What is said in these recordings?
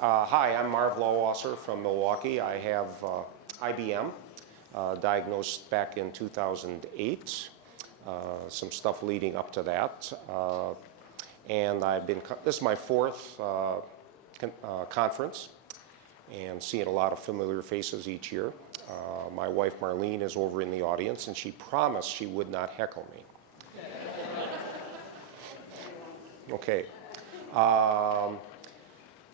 Hi, I'm Marvin Lauwasser from Milwaukee. I have IBM, diagnosed back in 2008. Some stuff leading up to that. And this is my fourth conference, and seeing a lot of familiar faces each year. My wife Marlene is over in the audience, and she promised she would not heckle me. Okay.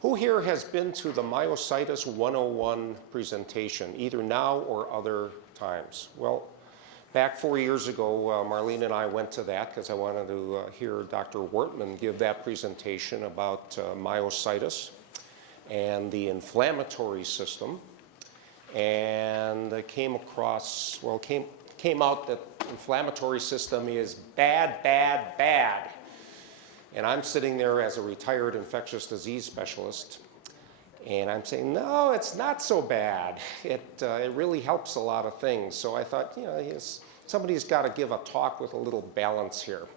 Who here has been to the Myositis 101 presentation, either now or other times? Well, back 4 years ago, Marlene and I went to that because I wanted to hear Dr. Wortman give that presentation about myositis and the inflammatory system. And I came across, well, came out that inflammatory system is bad, bad, bad. And I'm sitting there as a retired infectious disease specialist, and I'm saying, no, it's not so bad. It really helps a lot of things. So I thought, you know, somebody's got to give a talk with a little balance here.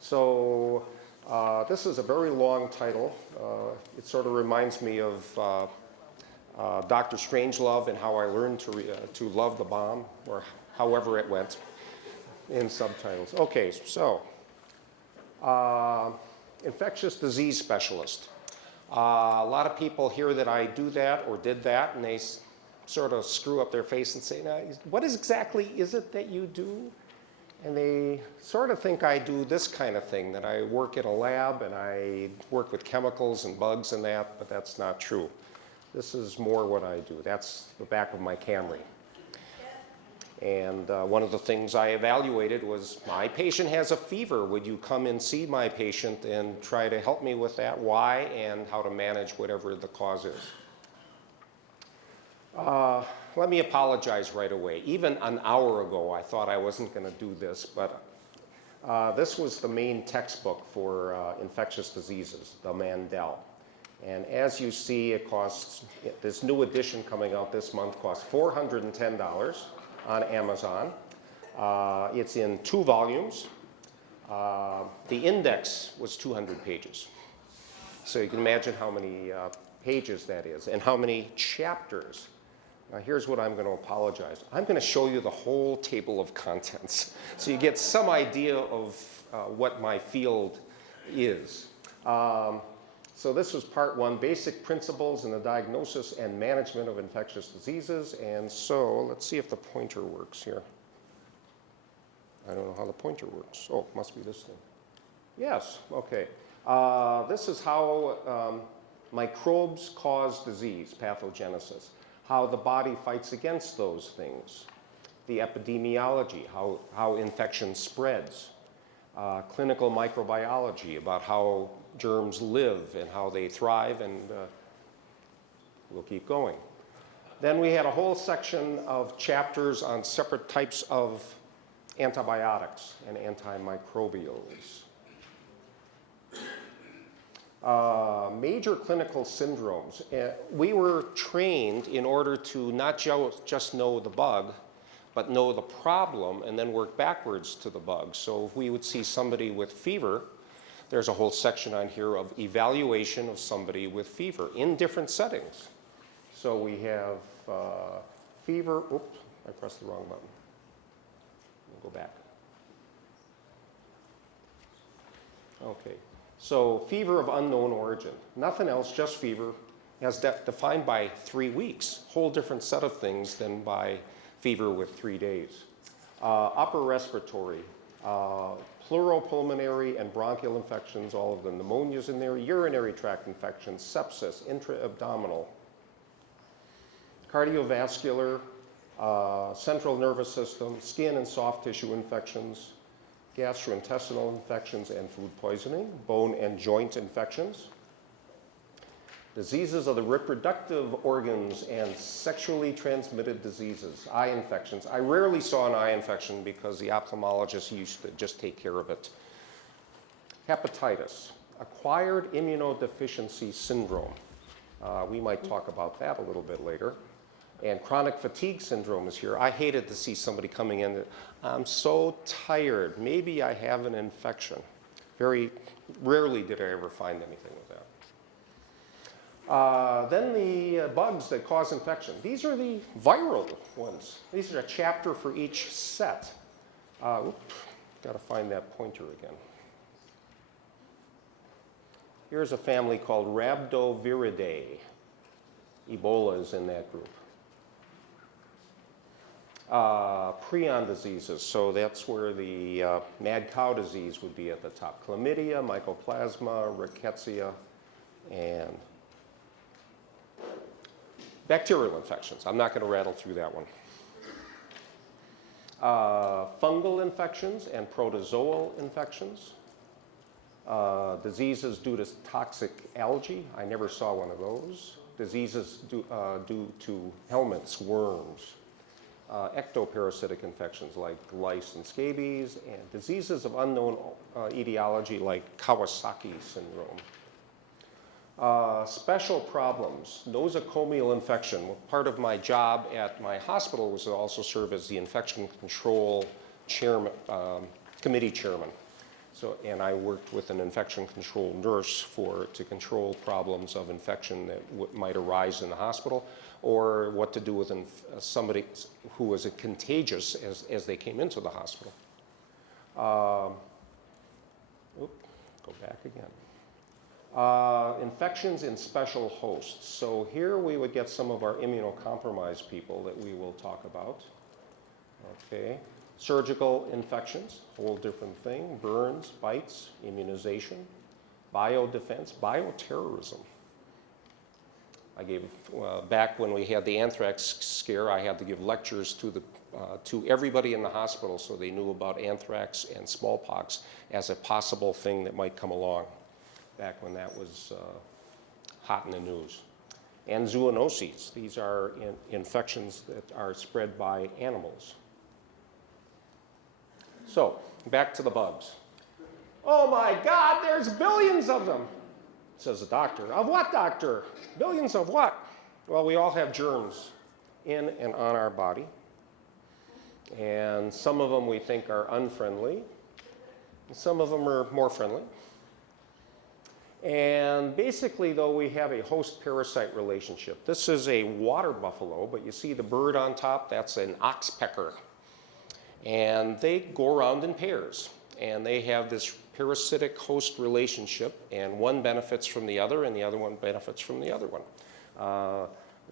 So this is a very long title. It sort of reminds me of Dr. Strangelove and how I learned to love the bomb, or however it went in subtitles. Okay, so. Infectious disease specialist. A lot of people hear that I do that or did that, and they sort of screw up their face and say, now, what exactly is it that you do? And they sort of think I do this kind of thing, that I work in a lab and I work with chemicals and bugs and that, but that's not true. This is more what I do. That's the back of my Camry. And one of the things I evaluated was, my patient has a fever. Would you come and see my patient and try to help me with that? Why, and how to manage whatever the cause is. Let me apologize right away. Even an hour ago, I thought I wasn't going to do this, but this was the main textbook for infectious diseases, the Mandel. And as you see, it costs, this new edition coming out this month costs $410. On Amazon. It's in 2 volumes. The index was 200 pages. So you can imagine how many pages that is and how many chapters. Now here's what I'm going to apologize. I'm going to show you the whole table of contents so you get some idea of what my field is. So this was part 1, basic principles in the diagnosis and management of infectious diseases. And so let's see if the pointer works here. I don't know how the pointer works. Oh, it must be this thing. Yes, okay. This is how microbes cause disease, pathogenesis, how the body fights against those things, the epidemiology, how infection spreads, clinical microbiology, about how germs live and how they thrive, and we'll keep going. Then we had a whole section of chapters on separate types of antibiotics and antimicrobials. Major clinical syndromes. We were trained in order to not just know the bug, but know the problem and then work backwards to the bug. So if we would see somebody with fever, there's a whole section on here of evaluation of somebody with fever in different settings. So we have fever. Oops, I pressed the wrong button. We'll go back. Okay, so fever of unknown origin. Nothing else, just fever, as defined by 3 weeks. Whole different set of things than by fever with 3 days. Upper respiratory. Pleuropulmonary and bronchial infections, all of the pneumonias in there, urinary tract infections, sepsis, intra-abdominal, cardiovascular, central nervous system, skin and soft tissue infections, gastrointestinal infections and food poisoning, bone and joint infections, diseases of the reproductive organs and sexually transmitted diseases, eye infections. I rarely saw an eye infection because the ophthalmologist used to just take care of it. Hepatitis, acquired immunodeficiency syndrome. We might talk about that a little bit later. And chronic fatigue syndrome is here. I hated to see somebody coming in, I'm so tired, maybe I have an infection. Very rarely did I ever find anything with that. Then the bugs that cause infection. These are the viral ones. These are a chapter for each set. Got to find that pointer again. Here's a family called Rhabdoviridae. Ebola is in that group. Prion diseases, so that's where the mad cow disease would be at the top. Chlamydia, mycoplasma, rickettsia, and bacterial infections. I'm not going to rattle through that one. Fungal infections and protozoal infections. Diseases due to toxic algae. I never saw one of those. Diseases due to helminths, worms. Ectoparasitic infections like lice and scabies, and diseases of unknown etiology like Kawasaki syndrome. Special problems, nosocomial infection. Part of my job at my hospital was to also serve as the infection control chairman, committee chairman. So, and I worked with an infection control nurse to control problems of infection that might arise in the hospital, or what to do with somebody who was contagious as they came into the hospital. Go back again. Infections in special hosts. So here we would get some of our immunocompromised people that we will talk about. Okay. Surgical infections, whole different thing. Burns, bites, immunization, biodefense, bioterrorism. I gave, back when we had the anthrax scare, I had to give lectures to everybody in the hospital so they knew about anthrax and smallpox as a possible thing that might come along, back when that was hot in the news. And zoonoses, these are infections that are spread by animals. So, back to the bugs. Oh my God, there's billions of them, says the doctor. Of what, doctor? Billions of what? Well, we all have germs in and on our body. And some of them we think are unfriendly. And some of them are more friendly. And basically, though, we have a host-parasite relationship. This is a water buffalo, but you see the bird on top? That's an oxpecker. And they go around in pairs. And they have this parasitic host relationship, and one benefits from the other, and the other one benefits from the other one.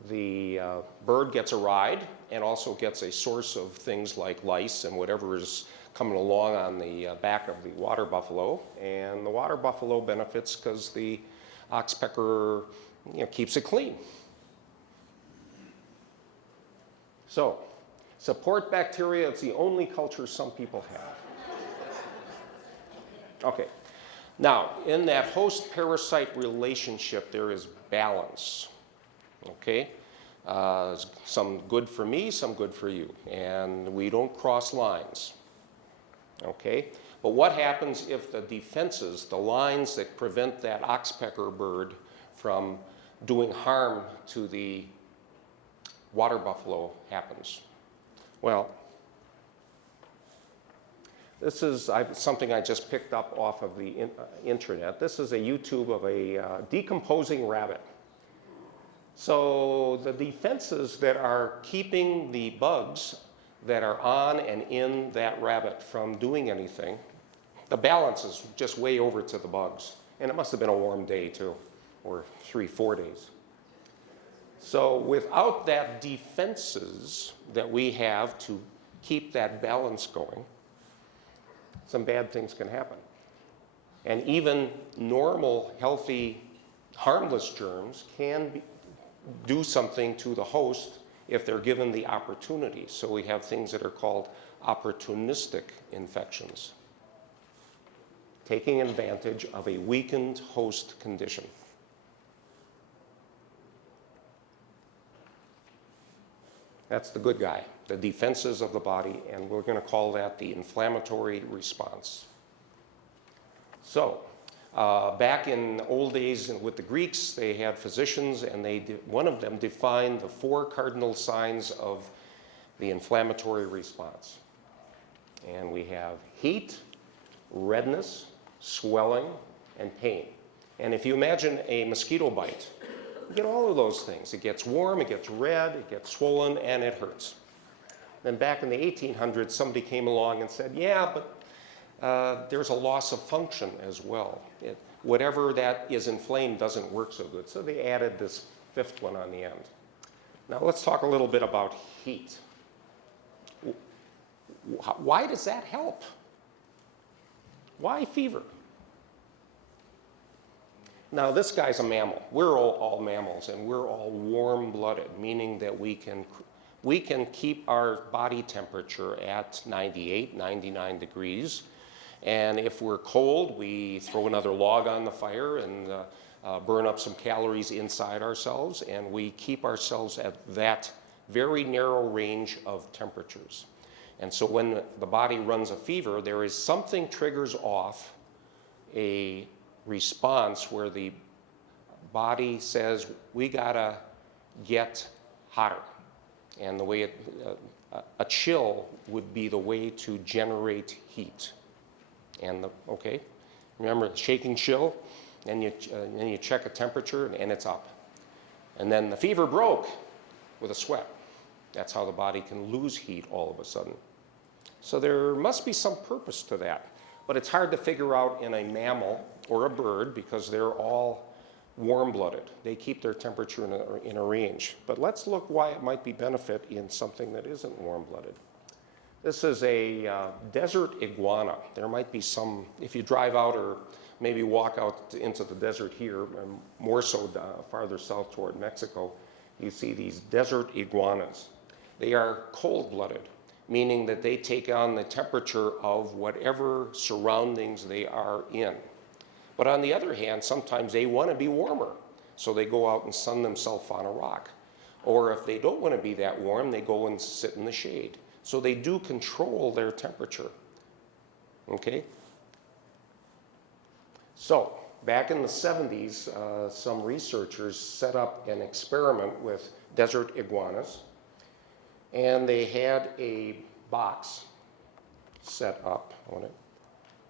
The bird gets a ride and also gets a source of things like lice and whatever is coming along on the back of the water buffalo. And the water buffalo benefits because the oxpecker, keeps it clean. So, support bacteria, it's the only culture some people have. Okay, now in that host-parasite relationship there is balance, okay? Some good for me, some good for you, and we don't cross lines, okay? But what happens if the defenses, the lines that prevent that oxpecker bird from doing harm to the water buffalo happens? Well, this is something I just picked up off of the internet. This is a YouTube of a decomposing rabbit. So the defenses that are keeping the bugs that are on and in that rabbit from doing anything, the balance is just way over to the bugs. And it must have been a warm day too, or 3-4 days. So without that defenses that we have to keep that balance going, some bad things can happen. And even normal, healthy, harmless germs can do something to the host if they're given the opportunity. So we have things that are called opportunistic infections, taking advantage of a weakened host condition. That's the good guy, the defenses of the body, and we're going to call that the inflammatory response. So, back in old days with the Greeks, they had physicians, and one of them defined the 4 cardinal signs of the inflammatory response. And we have heat, redness, swelling, and pain. And if you imagine a mosquito bite, You get all of those things. It gets warm, it gets red, it gets swollen, and it hurts. Then back in the 1800s, somebody came along and said, yeah, but there's a loss of function as well. Whatever that is inflamed doesn't work so good. So they added this fifth one on the end. Now let's talk a little bit about heat. Why does that help? Why fever? Now this guy's a mammal. We're all mammals, and we're all warm-blooded, meaning that we can keep our body temperature at 98, 99 degrees. And if we're cold, we throw another log on the fire and burn up some calories inside ourselves, and we keep ourselves at that very narrow range of temperatures. And so when the body runs a fever, there is something triggers off a response where the body says, we gotta get hotter. And the way a chill would be the way to generate heat. And okay, remember the shaking chill, and you check a temperature and it's up. And then the fever broke with a sweat. That's how the body can lose heat all of a sudden. So there must be some purpose to that. But it's hard to figure out in a mammal or a bird because they're all warm-blooded. They keep their temperature in a range. But let's look why it might be benefit in something that isn't warm-blooded. This is a desert iguana. There might be some, if you drive out or maybe walk out into the desert here, and more so farther south toward Mexico, you see these desert iguanas. They are cold-blooded, meaning that they take on the temperature of whatever surroundings they are in. But on the other hand, sometimes they want to be warmer, so they go out and sun themselves on a rock. Or if they don't want to be that warm, they go and sit in the shade. So they do control their temperature, okay? So back in the 70s, some researchers set up an experiment with desert iguanas, and they had a box set up on it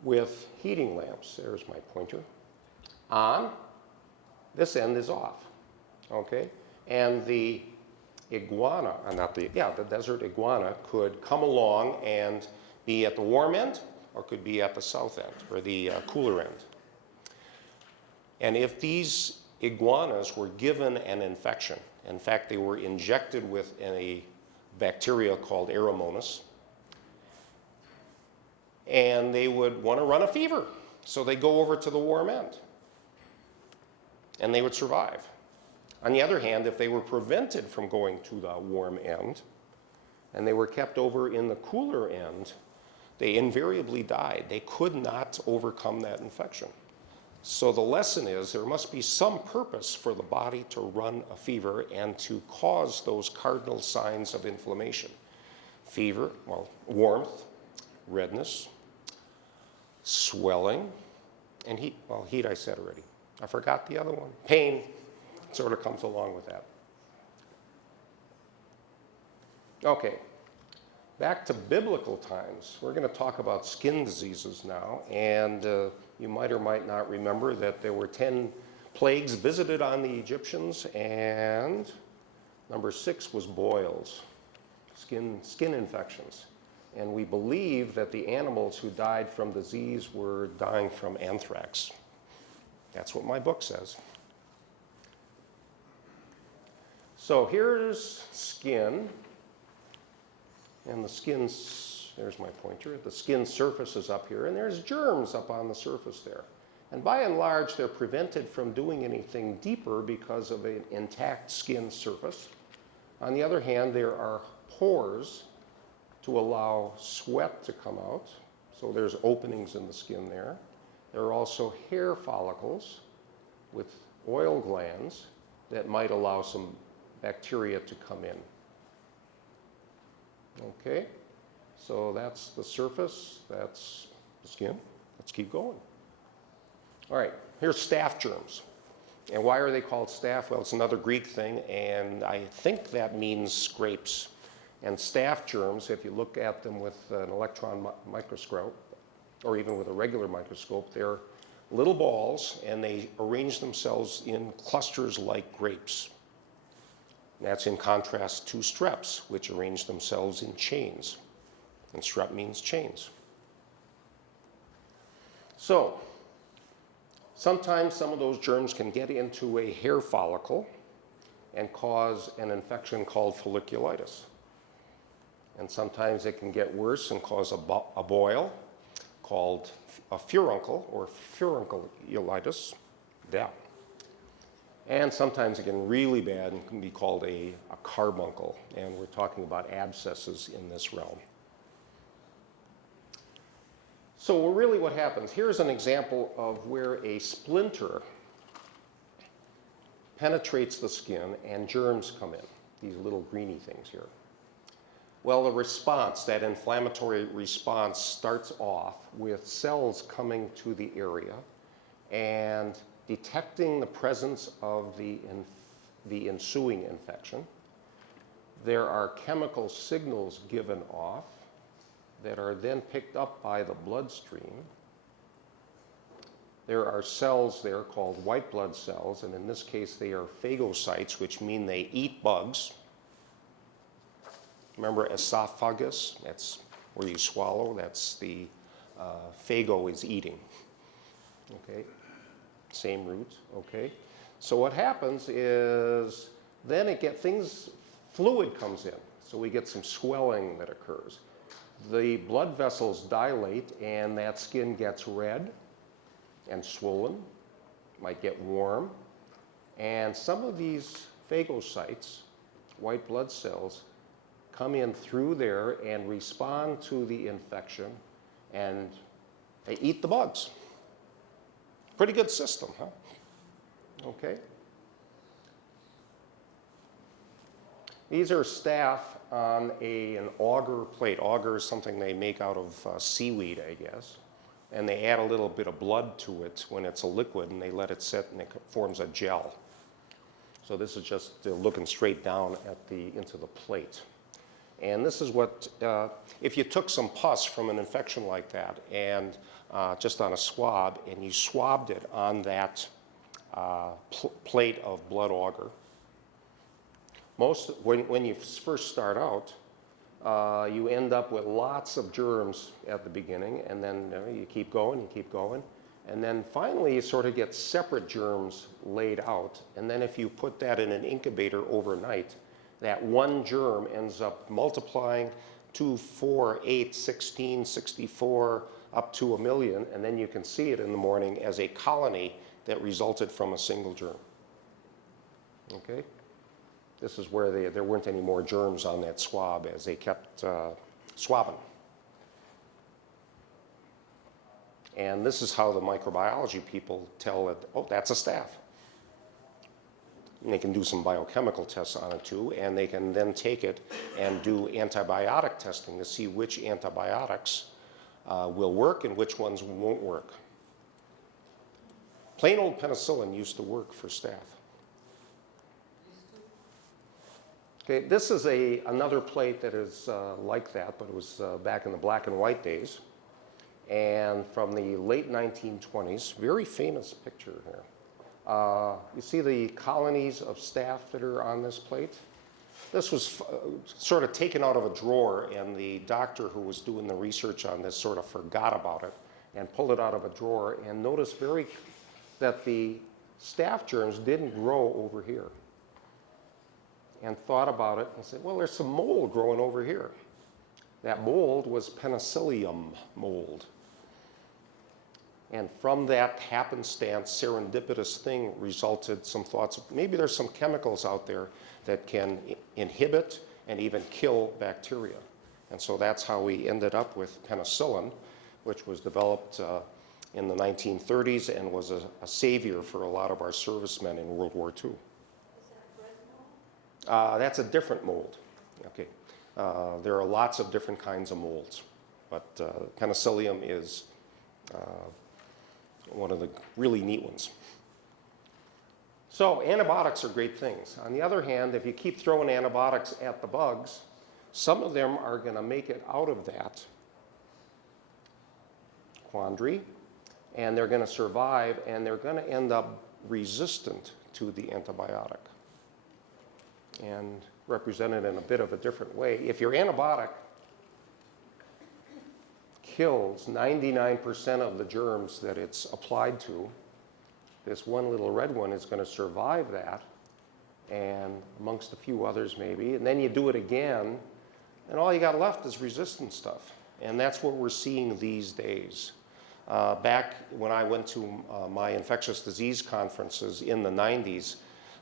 with heating lamps. There's my pointer. On, this end is off, okay? And the iguana, the desert iguana could come along and be at the warm end or could be at the south end or the cooler end. And if these iguanas were given an infection, in fact, they were injected with a bacteria called Aeromonas, and they would want to run a fever. So they go over to the warm end, and they would survive. On the other hand, if they were prevented from going to the warm end, and they were kept over in the cooler end, they invariably died. They could not overcome that infection. So the lesson is there must be some purpose for the body to run a fever and to cause those cardinal signs of inflammation. Fever, well, warmth, redness, swelling, and heat. Well, heat I said already. I forgot the other one. Pain sort of comes along with that. Okay, back to biblical times. We're going to talk about skin diseases now, and you might or might not remember that there were 10 plagues visited on the Egyptians, and number 6 was boils, skin infections. And we believe that the animals who died from disease were dying from anthrax. That's what my book says. So here's skin, and the skin's, there's my pointer, the skin surface is up here, and there's germs up on the surface there. And by and large, they're prevented from doing anything deeper because of an intact skin surface. On the other hand, there are pores to allow sweat to come out, so there's openings in the skin there. There are also hair follicles with oil glands that might allow some bacteria to come in. Okay, so that's the surface, that's the skin. Let's keep going. All right, here's staph germs. And why are they called staph? Well, it's another Greek thing, and I think that means scrapes. And staph germs, if you look at them with an electron microscope, or even with a regular microscope, they're little balls, and they arrange themselves in clusters like grapes. That's in contrast to streps, which arrange themselves in chains. And strep means chains. So, sometimes some of those germs can get into a hair follicle and cause an infection called folliculitis. And sometimes it can get worse and cause a boil called a furuncle or furunculitis. Yeah. And sometimes it can really bad and can be called a carbuncle. And we're talking about abscesses in this realm. So really what happens, here's an example of where a splinter penetrates the skin and germs come in, these little greeny things here. Well, the response, that inflammatory response, starts off with cells coming to the area and detecting the presence of the ensuing infection. There are chemical signals given off that are then picked up by the bloodstream. There are cells there called white blood cells, and in this case they are phagocytes, which mean they eat bugs. Remember esophagus? That's where you swallow. That's the phago is eating. Okay, same root. Okay, so what happens is then fluid comes in, so we get some swelling that occurs. The blood vessels dilate, and that skin gets red and swollen, might get warm, and some of these phagocytes, white blood cells, come in through there and respond to the infection, and they eat the bugs. Pretty good system, huh? Okay. These are staph on an agar plate. Agar is something they make out of seaweed, I guess. And they add a little bit of blood to it when it's a liquid, and they let it sit, and it forms a gel. So this is just looking straight down at into the plate. And this is what, if you took some pus from an infection like that, and just on a swab, and you swabbed it on that plate of blood agar, when you first start out, you end up with lots of germs at the beginning, and then you keep going, and then finally you sort of get separate germs laid out, and then if you put that in an incubator overnight, that one germ ends up multiplying 2, 4, 8, 16, 64, up to 1 million, and then you can see it in the morning as a colony that resulted from a single germ. Okay? This is where there weren't any more germs on that swab as they kept swabbing. And this is how the microbiology people tell it, oh, that's a staph. And they can do some biochemical tests on it too, and they can then take it and do antibiotic testing to see which antibiotics will work and which ones won't work. Plain old penicillin used to work for staph. Okay, this is another plate that is like that, but it was back in the black and white days. And from the late 1920s, very famous picture here. You see the colonies of staph that are on this plate? This was sort of taken out of a drawer, and the doctor who was doing the research on this sort of forgot about it and pulled it out of a drawer and noticed that the staph germs didn't grow over here. And thought about it and said, well, there's some mold growing over here. That mold was penicillium mold. And from that happenstance, serendipitous thing resulted some thoughts of maybe there's some chemicals out there that can inhibit and even kill bacteria. And so that's how we ended up with penicillin, which was developed in the 1930s and was a savior for a lot of our servicemen in World War II. That's a different mold. Okay. There are lots of different kinds of molds, but penicillium is one of the really neat ones. So antibiotics are great things. On the other hand, if you keep throwing antibiotics at the bugs, some of them are going to make it out of that quandary, and they're going to survive, and they're going to end up resistant to the antibiotic. And represented in a bit of a different way. If your antibiotic kills 99% of the germs that it's applied to, this one little red one is going to survive that, and amongst a few others maybe, and then you do it again, and all you got left is resistant stuff. And that's what we're seeing these days. Back when I went to my infectious disease conferences in the 90s,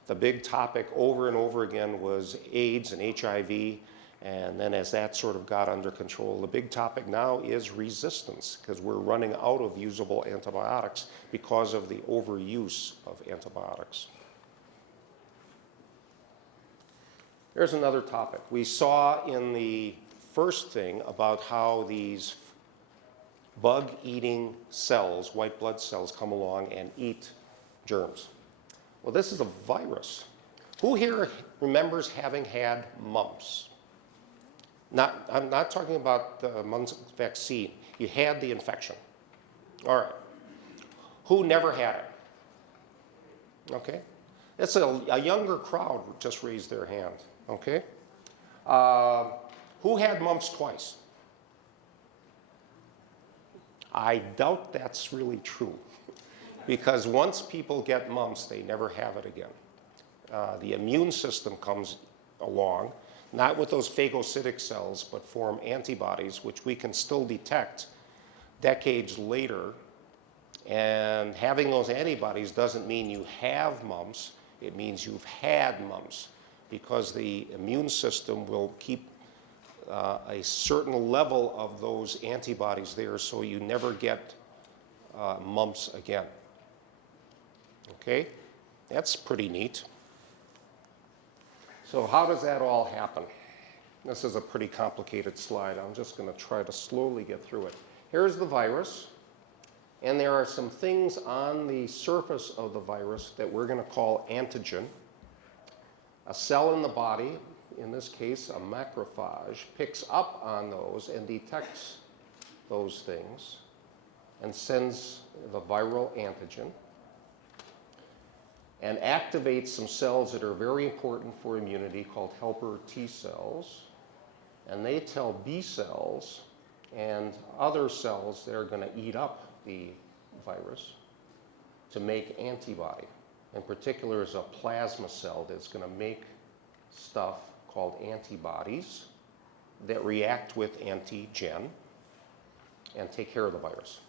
the big topic over and over again was AIDS and HIV, and then as that sort of got under control, the big topic now is resistance, because we're running out of usable antibiotics because of the overuse of antibiotics. There's another topic. We saw in the first thing about how these bug-eating cells, white blood cells, come along and eat germs. Well, this is a virus. Who here remembers having had mumps? I'm not talking about the mumps vaccine. You had the infection. All right. Who never had it? Okay. It's a younger crowd just raised their hand. Okay. Who had mumps twice? I doubt that's really true, because once people get mumps, they never have it again. The immune system comes along, not with those phagocytic cells, but form antibodies, which we can still detect decades later. And having those antibodies doesn't mean you have mumps. It means you've had mumps, because the immune system will keep a certain level of those antibodies there, so you never get mumps again. Okay? That's pretty neat. So how does that all happen? This is a pretty complicated slide. I'm just going to try to slowly get through it. Here's the virus, and there are some things on the surface of the virus that we're going to call antigen. A cell in the body, in this case a macrophage, picks up on those and detects those things and sends the viral antigen and activates some cells that are very important for immunity called helper T cells. And they tell B cells and other cells that are going to eat up the virus to make antibody. In particular is a plasma cell that's going to make stuff called antibodies that react with antigen and take care of the virus.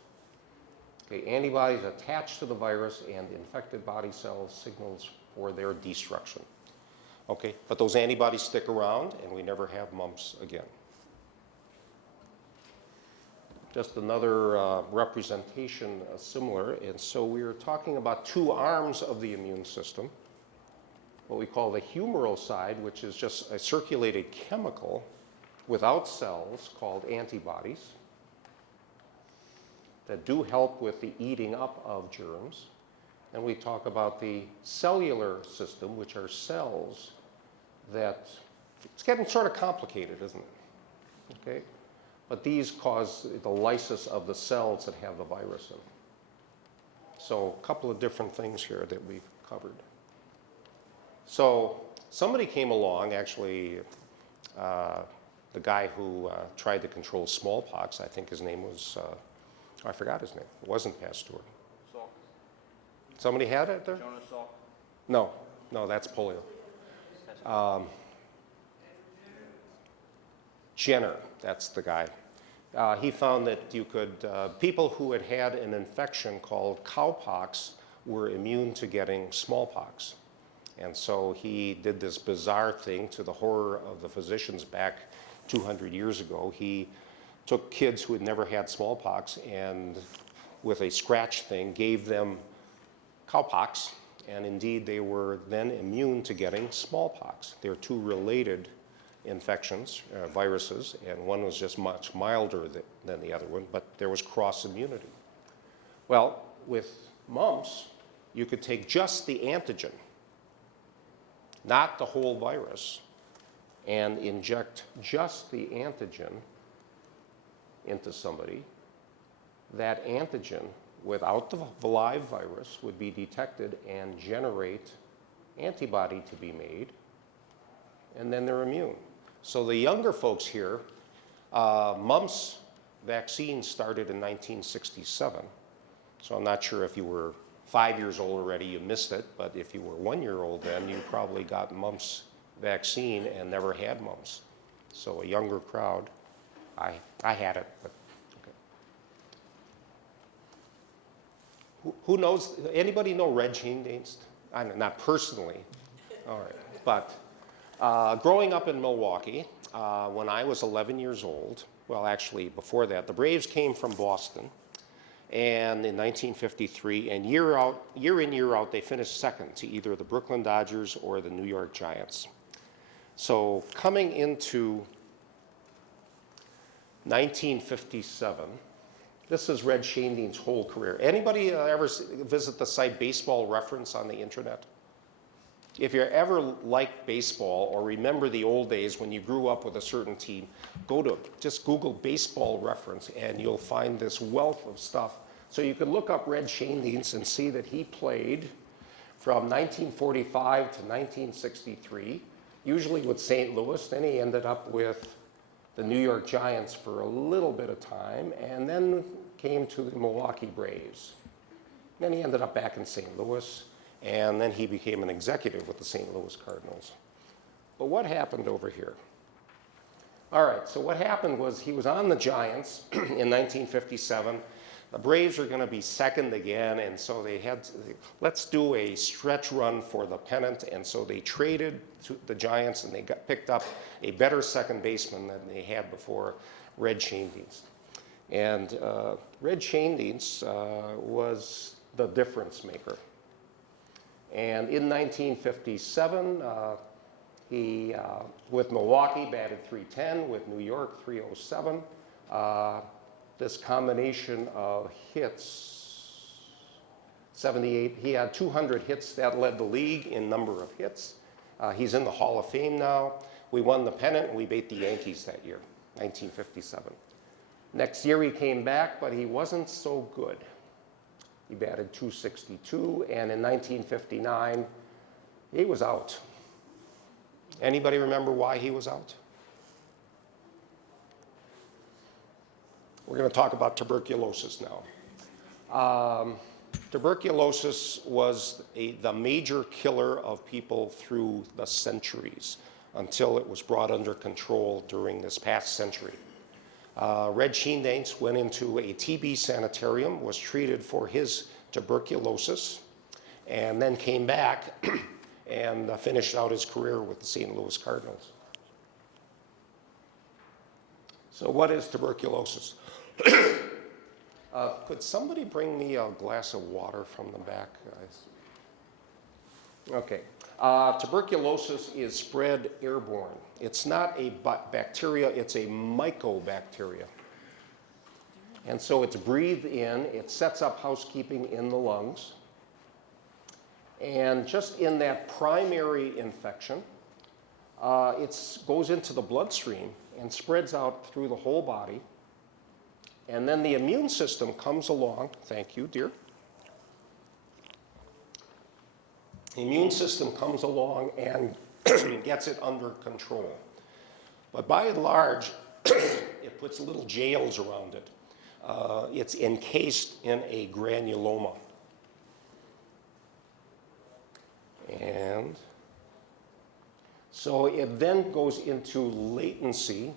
Okay, antibodies attach to the virus, and infected body cells signals for their destruction. Okay, but those antibodies stick around, and we never have mumps again. Just another representation similar, and so we are talking about two arms of the immune system. What we call the humoral side, which is just a circulated chemical without cells called antibodies that do help with the eating up of germs. And we talk about the cellular system, which are cells that, it's getting sort of complicated, isn't it? Okay? But these cause the lysis of the cells that have the virus in them. So a couple of different things here that we've covered. So somebody came along, actually, the guy who tried to control smallpox, I think his name was, I forgot his name. It wasn't Pasteur. Salk. Somebody had it there? Jonas Salk. No, that's polio. Jenner, that's the guy. He found that you could, people who had had an infection called cowpox were immune to getting smallpox. And so he did this bizarre thing, to the horror of the physicians back 200 years ago. He took kids who had never had smallpox and with a scratch thing gave them cowpox, and indeed they were then immune to getting smallpox. They're two related infections, viruses, and one was just much milder than the other one, but there was cross immunity. Well, with mumps, you could take just the antigen, not the whole virus, and inject just the antigen into somebody. That antigen without the live virus would be detected and generate antibody to be made, and then they're immune. So the younger folks here, mumps vaccine started in 1967. So I'm not sure if you were 5 years old already, you missed it, but if you were 1 year old then, you probably got mumps vaccine and never had mumps. So a younger crowd, I had it, but okay. Who knows, anybody know red changeates? I know, not personally, all right, but growing up in Milwaukee, when I was 11 years old, well, actually before that, the Braves came from Boston, and in 1953, and year in, year out, they finished second to either the Brooklyn Dodgers or the New York Giants. So coming into 1957, this is Red Shandine's whole career. Anybody ever visit the site Baseball Reference on the internet? If you ever like baseball or remember the old days when you grew up with a certain team, just Google Baseball Reference and you'll find this wealth of stuff. So you can look up Red Shandine's and see that he played from 1945 to 1963, usually with St. Louis. Then he ended up with the New York Giants for a little bit of time, and then came to the Milwaukee Braves. Then he ended up back in St. Louis, and then he became an executive with the St. Louis Cardinals. But what happened over here? All right, so what happened was he was on the Giants in 1957. The Braves are going to be second again, and so they had to, let's do a stretch run for the pennant, and so they traded to the Giants, and they picked up a better second baseman than they had before, Red Shandine's. And Red Shandine's was the difference maker. And in 1957, he, with Milwaukee, batted .310, with New York, .307. This combination of hits, 78, he had 200 hits. That led the league in number of hits. He's in the Hall of Fame now. We won the pennant, and we beat the Yankees that year, 1957. Next year he came back, but he wasn't so good. He batted .262, and in 1959, he was out. Anybody remember why he was out? We're going to talk about tuberculosis now. Tuberculosis was the major killer of people through the centuries until it was brought under control during this past century. Red Shandine's went into a TB sanitarium, was treated for his tuberculosis, and then came back and finished out his career with the St. Louis Cardinals. So what is tuberculosis? Could somebody bring me a glass of water from the back, guys? Okay. Tuberculosis is spread airborne. It's not a bacteria, it's a mycobacteria. And so it's breathed in, it sets up housekeeping in the lungs. And just in that primary infection, it goes into the bloodstream and spreads out through the whole body. And then the immune system comes along, thank you, dear. The immune system comes along and gets it under control. But by and large, it puts little jails around it. It's encased in a granuloma. And so it then goes into latency,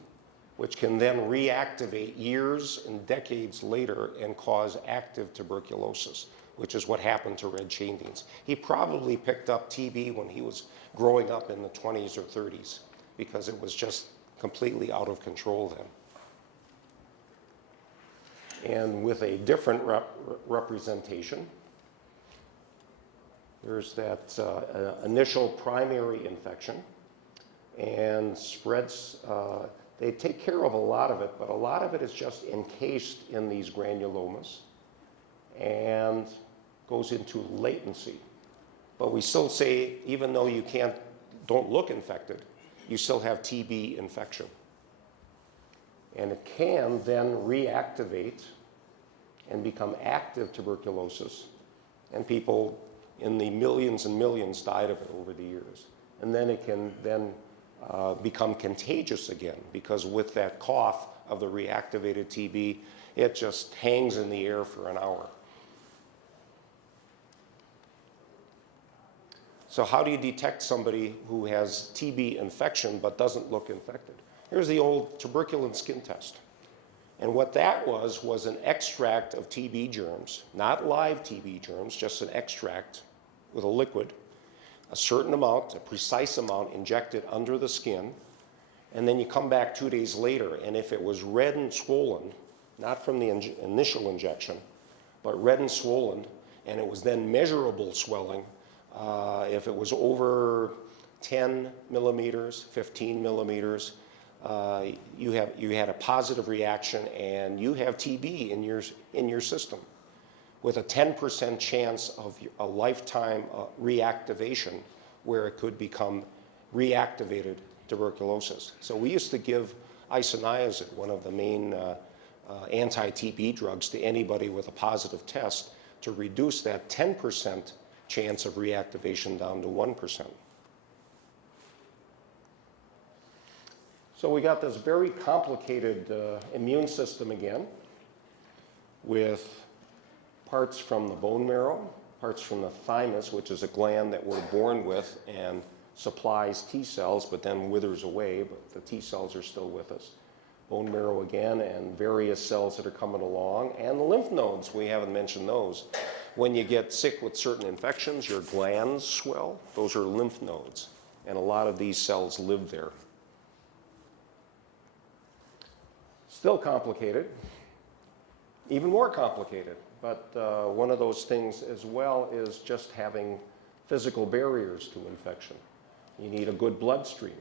which can then reactivate years and decades later and cause active tuberculosis, which is what happened to Red Shandine's. He probably picked up TB when he was growing up in the 20s or 30s because it was just completely out of control then. And with a different representation, there's that initial primary infection and spreads. They take care of a lot of it, but a lot of it is just encased in these granulomas and goes into latency. But we still say, even though you don't look infected, you still have TB infection. And it can then reactivate and become active tuberculosis. And people in the millions and millions died of it over the years. And then it can then become contagious again, because with that cough of the reactivated TB, it just hangs in the air for an hour. So how do you detect somebody who has TB infection but doesn't look infected? Here's the old tuberculin skin test. And what that was an extract of TB germs, not live TB germs, just an extract with a liquid, a certain amount, a precise amount injected under the skin, and then you come back 2 days later, and if it was red and swollen, not from the initial injection, but red and swollen, and it was then measurable swelling, if it was over 10 millimeters, 15 millimeters, you had a positive reaction, and you have TB in your system, with a 10% chance of a lifetime reactivation, where it could become reactivated tuberculosis. So we used to give isoniazid, one of the main anti-TB drugs, to anybody with a positive test to reduce that 10% chance of reactivation down to 1%. So we got this very complicated immune system again, with parts from the bone marrow, parts from the thymus, which is a gland that we're born with and supplies T cells, but then withers away, but the T cells are still with us. Bone marrow again, and various cells that are coming along, and the lymph nodes, we haven't mentioned those. When you get sick with certain infections, your glands swell. Those are lymph nodes, and a lot of these cells live there. Still complicated, even more complicated, but one of those things as well is just having physical barriers to infection. You need a good bloodstream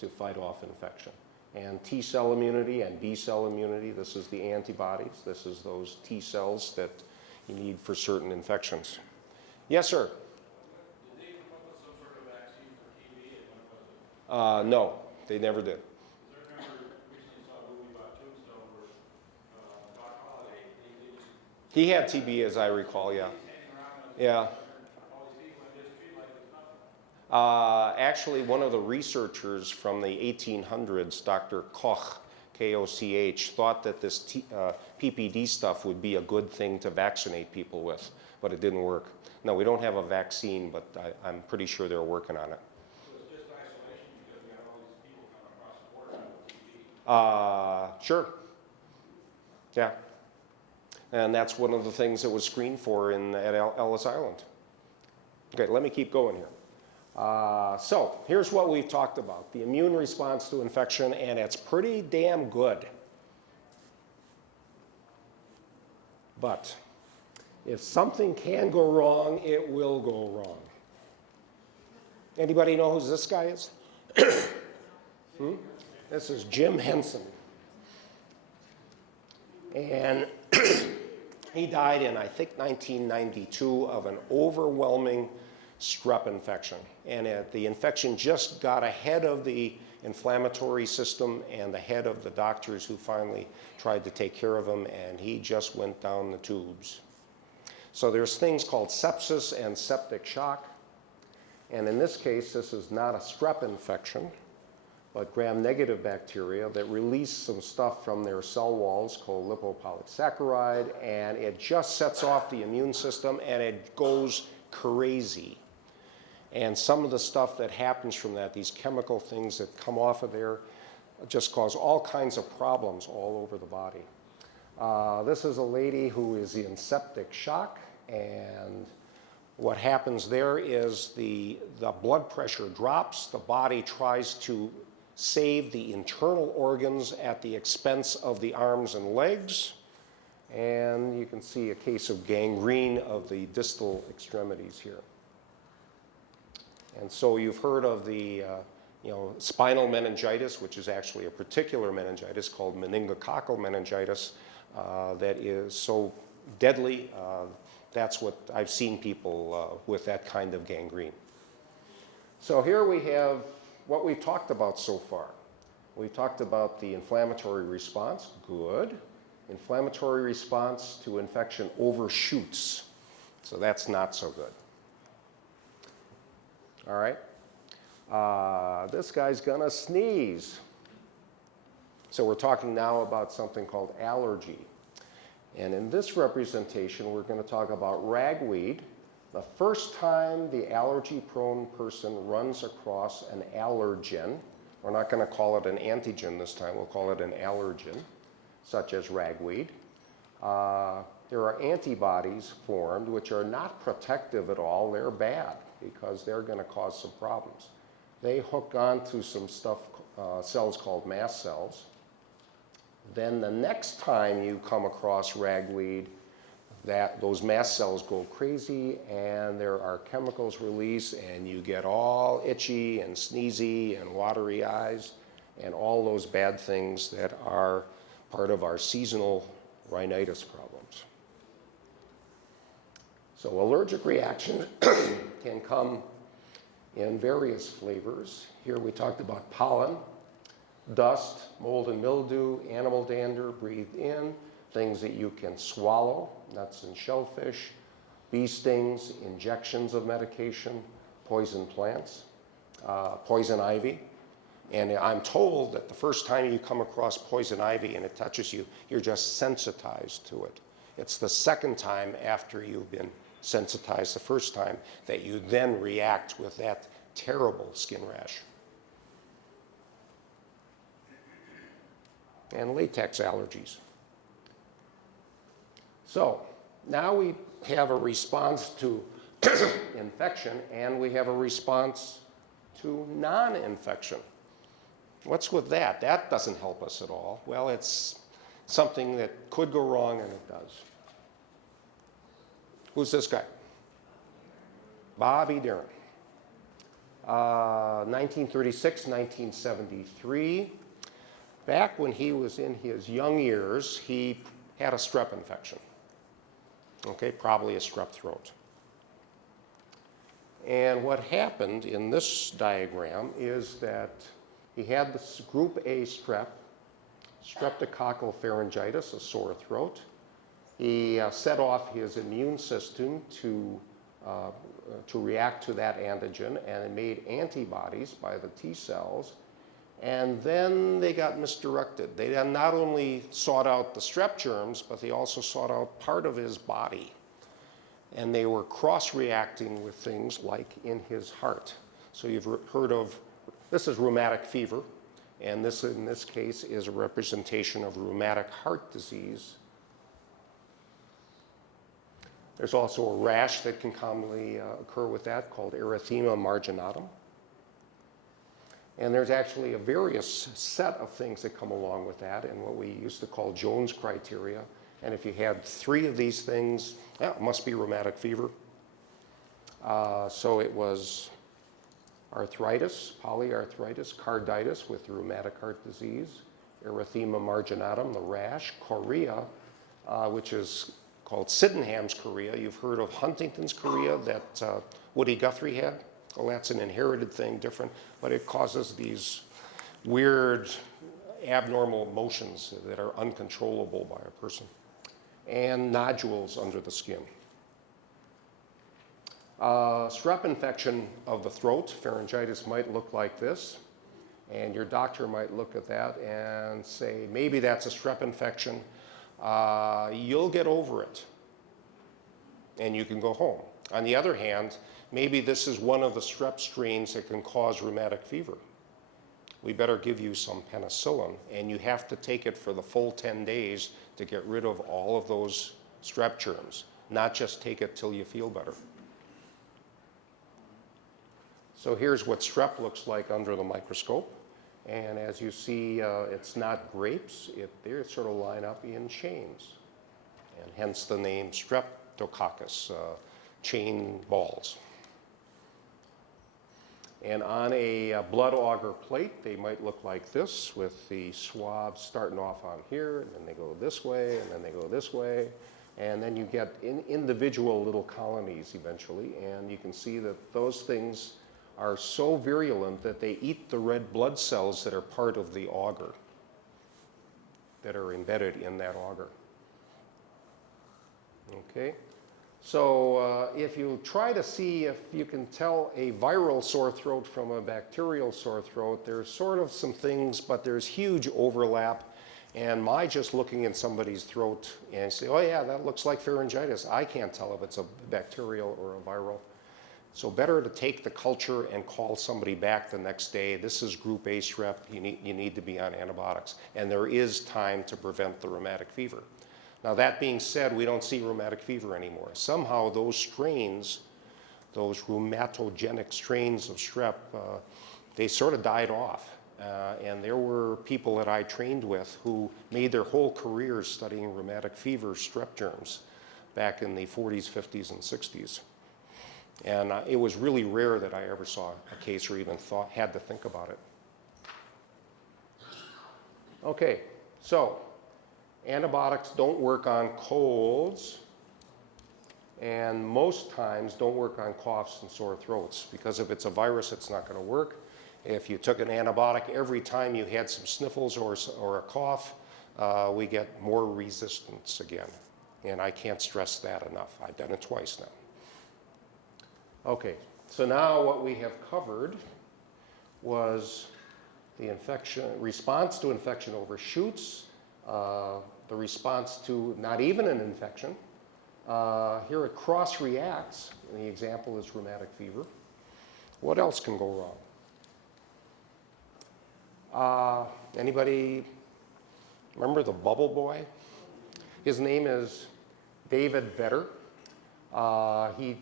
to fight off infection. And T cell immunity and B cell immunity, this is the antibodies, this is those T cells that you need for certain infections. Yes, sir? Did they come up with some sort of vaccine for TB, and when was it? No, they never did. I remember recently saw a movie about Tombstone where Doc Holliday, they just... He had TB, as I recall, yeah. Yeah. All these people, and just treat like it's nothing. Actually, one of the researchers from the 1800s, Dr. Koch, K-O-C-H, thought that this PPD stuff would be a good thing to vaccinate people with, but it didn't work. No, we don't have a vaccine, but I'm pretty sure they're working on it. So it's just isolation because we have all these people coming across the border with TB. Sure. Yeah. And that's one of the things that was screened for at Ellis Island. Okay, let me keep going here. So here's what we've talked about, the immune response to infection, and it's pretty damn good. But if something can go wrong, it will go wrong. Anybody know who this guy is? This is Jim Henson. And he died in, I think, 1992 of an overwhelming strep infection. And the infection just got ahead of the inflammatory system and ahead of the doctors who finally tried to take care of him, and he just went down the tubes. So there's things called sepsis and septic shock. And in this case, this is not a strep infection, but gram-negative bacteria that release some stuff from their cell walls called lipopolysaccharide, and it just sets off the immune system, and it goes crazy. And some of the stuff that happens from that, these chemical things that come off of there, just cause all kinds of problems all over the body. This is a lady who is in septic shock, and what happens there is the blood pressure drops, the body tries to save the internal organs at the expense of the arms and legs, and you can see a case of gangrene of the distal extremities here. And so you've heard of the spinal meningitis, which is actually a particular meningitis called meningococcal meningitis that is so deadly. That's what I've seen people with that kind of gangrene. So here we have what we've talked about so far. We've talked about the inflammatory response, good. inflammatory response to infection overshoots. So that's not so good. All right. This guy's gonna sneeze. So we're talking now about something called allergy. And in this representation, we're going to talk about ragweed. The first time the allergy-prone person runs across an allergen, we're not going to call it an antigen this time, we'll call it an allergen, such as ragweed. There are antibodies formed which are not protective at all. They're bad because they're going to cause some problems. They hook onto some stuff, cells called mast cells. Then the next time you come across ragweed, those mast cells go crazy and there are chemicals released and you get all itchy and sneezy and watery eyes and all those bad things that are part of our seasonal rhinitis problems. So allergic reactions can come in various flavors. Here we talked about pollen, dust, mold and mildew, animal dander breathed in, things that you can swallow, nuts and shellfish, bee stings, injections of medication, poison plants, poison ivy. And I'm told that the first time you come across poison ivy and it touches you, you're just sensitized to it. It's the second time after you've been sensitized the first time that you then react with that terrible skin rash. And latex allergies. So now we have a response to infection and we have a response to non-infection. What's with that? That doesn't help us at all. Well, it's something that could go wrong and it does. Who's this guy? Bobby Darin. 1936, 1973. Back when he was in his young years, he had a strep infection. Okay, probably a strep throat. And what happened in this diagram is that he had this group A strep, streptococcal pharyngitis, a sore throat. He set off his immune system to react to that antigen, and it made antibodies by the T cells. And then they got misdirected. They then not only sought out the strep germs, but they also sought out part of his body. And they were cross-reacting with things like in his heart. So you've heard of, this is rheumatic fever, and this in this case is a representation of rheumatic heart disease. There's also a rash that can commonly occur with that called erythema marginatum. And there's actually a various set of things that come along with that and what we used to call Jones criteria. And if you had 3 of these things, yeah, it must be rheumatic fever. So it was arthritis, polyarthritis, carditis with rheumatic heart disease, erythema marginatum, the rash, chorea, which is called Sydenham's chorea. You've heard of Huntington's chorea that Woody Guthrie had. Well, that's an inherited thing, different, but it causes these weird, abnormal motions that are uncontrollable by a person, and nodules under the skin. Strep infection of the throat, pharyngitis, might look like this, and your doctor might look at that and say, maybe that's a strep infection. You'll get over it, and you can go home. On the other hand, maybe this is one of the strep strains that can cause rheumatic fever. We better give you some penicillin, and you have to take it for the full 10 days to get rid of all of those strep germs, not just take it till you feel better. So here's what strep looks like under the microscope. And as you see, it's not grapes. They sort of line up in chains, and hence the name streptococcus, chain balls. And on a blood auger plate, they might look like this, with the swabs starting off on here, and then they go this way, and then they go this way. And then you get individual little colonies eventually, and you can see that those things are so virulent that they eat the red blood cells that are part of the auger, that are embedded in that auger. Okay. So if you try to see if you can tell a viral sore throat from a bacterial sore throat, there's sort of some things, but there's huge overlap. And my just looking in somebody's throat and say, oh yeah, that looks like pharyngitis, I can't tell if it's a bacterial or a viral. So better to take the culture and call somebody back the next day. This is group A strep, you need to be on antibiotics. And there is time to prevent the rheumatic fever. Now that being said, we don't see rheumatic fever anymore. Somehow those strains, those rheumatogenic strains of strep, they sort of died off. And there were people that I trained with who made their whole careers studying rheumatic fever strep germs back in the 40s, 50s, and 60s. And it was really rare that I ever saw a case or even had to think about it. Okay, so antibiotics don't work on colds, and most times don't work on coughs and sore throats, because if it's a virus, it's not going to work. If you took an antibiotic every time you had some sniffles or a cough, we get more resistance again. And I can't stress that enough. I've done it twice now. Okay, so now what we have covered was the response to infection overshoots, the response to not even an infection. Here it cross-reacts, and the example is rheumatic fever. What else can go wrong? Anybody remember the bubble boy? His name is David Vetter. He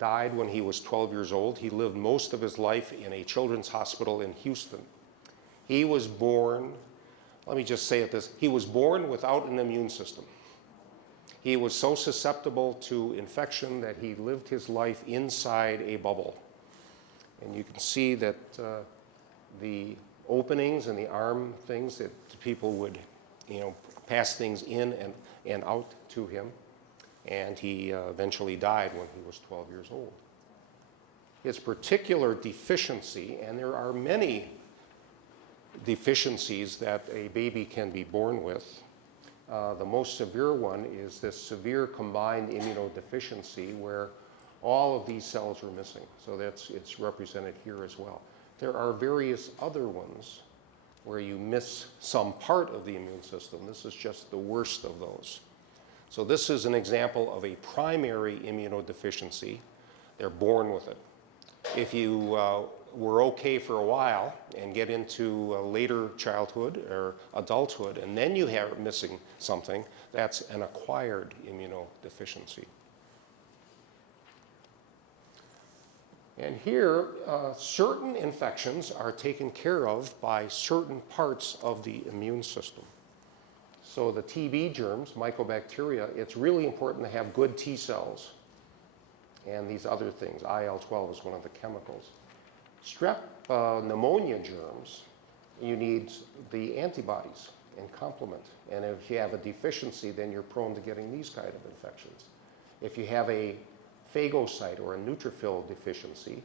died when he was 12 years old. He lived most of his life in a children's hospital in Houston. He was born, let me just say it this, he was born without an immune system. He was so susceptible to infection that he lived his life inside a bubble. And you can see that the openings and the arm things that people would, pass things in and out to him. And he eventually died when he was 12 years old. His particular deficiency, and there are many deficiencies that a baby can be born with. The most severe one is this severe combined immunodeficiency where all of these cells are missing. So it's represented here as well. There are various other ones where you miss some part of the immune system. This is just the worst of those. So this is an example of a primary immunodeficiency. They're born with it. If you were okay for a while and get into later childhood or adulthood, and then you have missing something, that's an acquired immunodeficiency. And here, certain infections are taken care of by certain parts of the immune system. So the TB germs, mycobacteria, it's really important to have good T cells and these other things. IL-12 is one of the chemicals. Strep pneumonia germs, you need the antibodies and complement. And if you have a deficiency, then you're prone to getting these kind of infections. If you have a phagocyte or a neutrophil deficiency,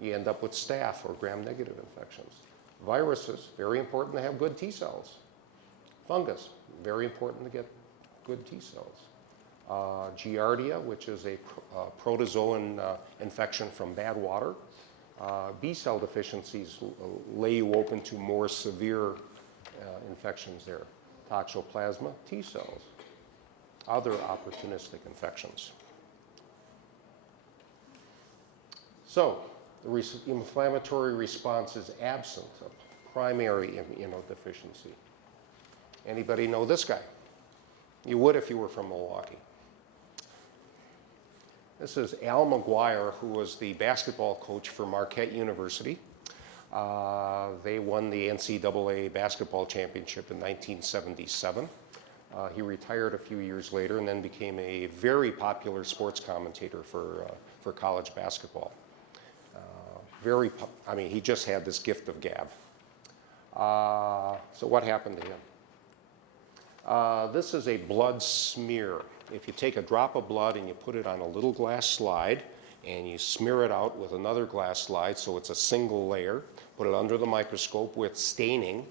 you end up with staph or gram-negative infections. Viruses, very important to have good T cells. Fungus, very important to get good T cells. Giardia, which is a protozoan infection from bad water. B cell deficiencies lay you open to more severe infections there. Toxoplasma, T cells. Other opportunistic infections. So, the inflammatory response is absent of primary immunodeficiency. Anybody know this guy? You would if you were from Milwaukee. This is Al McGuire, who was the basketball coach for Marquette University. They won the NCAA basketball championship in 1977. He retired a few years later and then became a very popular sports commentator for college basketball. He just had this gift of gab. So what happened to him? This is a blood smear. If you take a drop of blood and you put it on a little glass slide and you smear it out with another glass slide so it's a single layer, put it under the microscope with staining,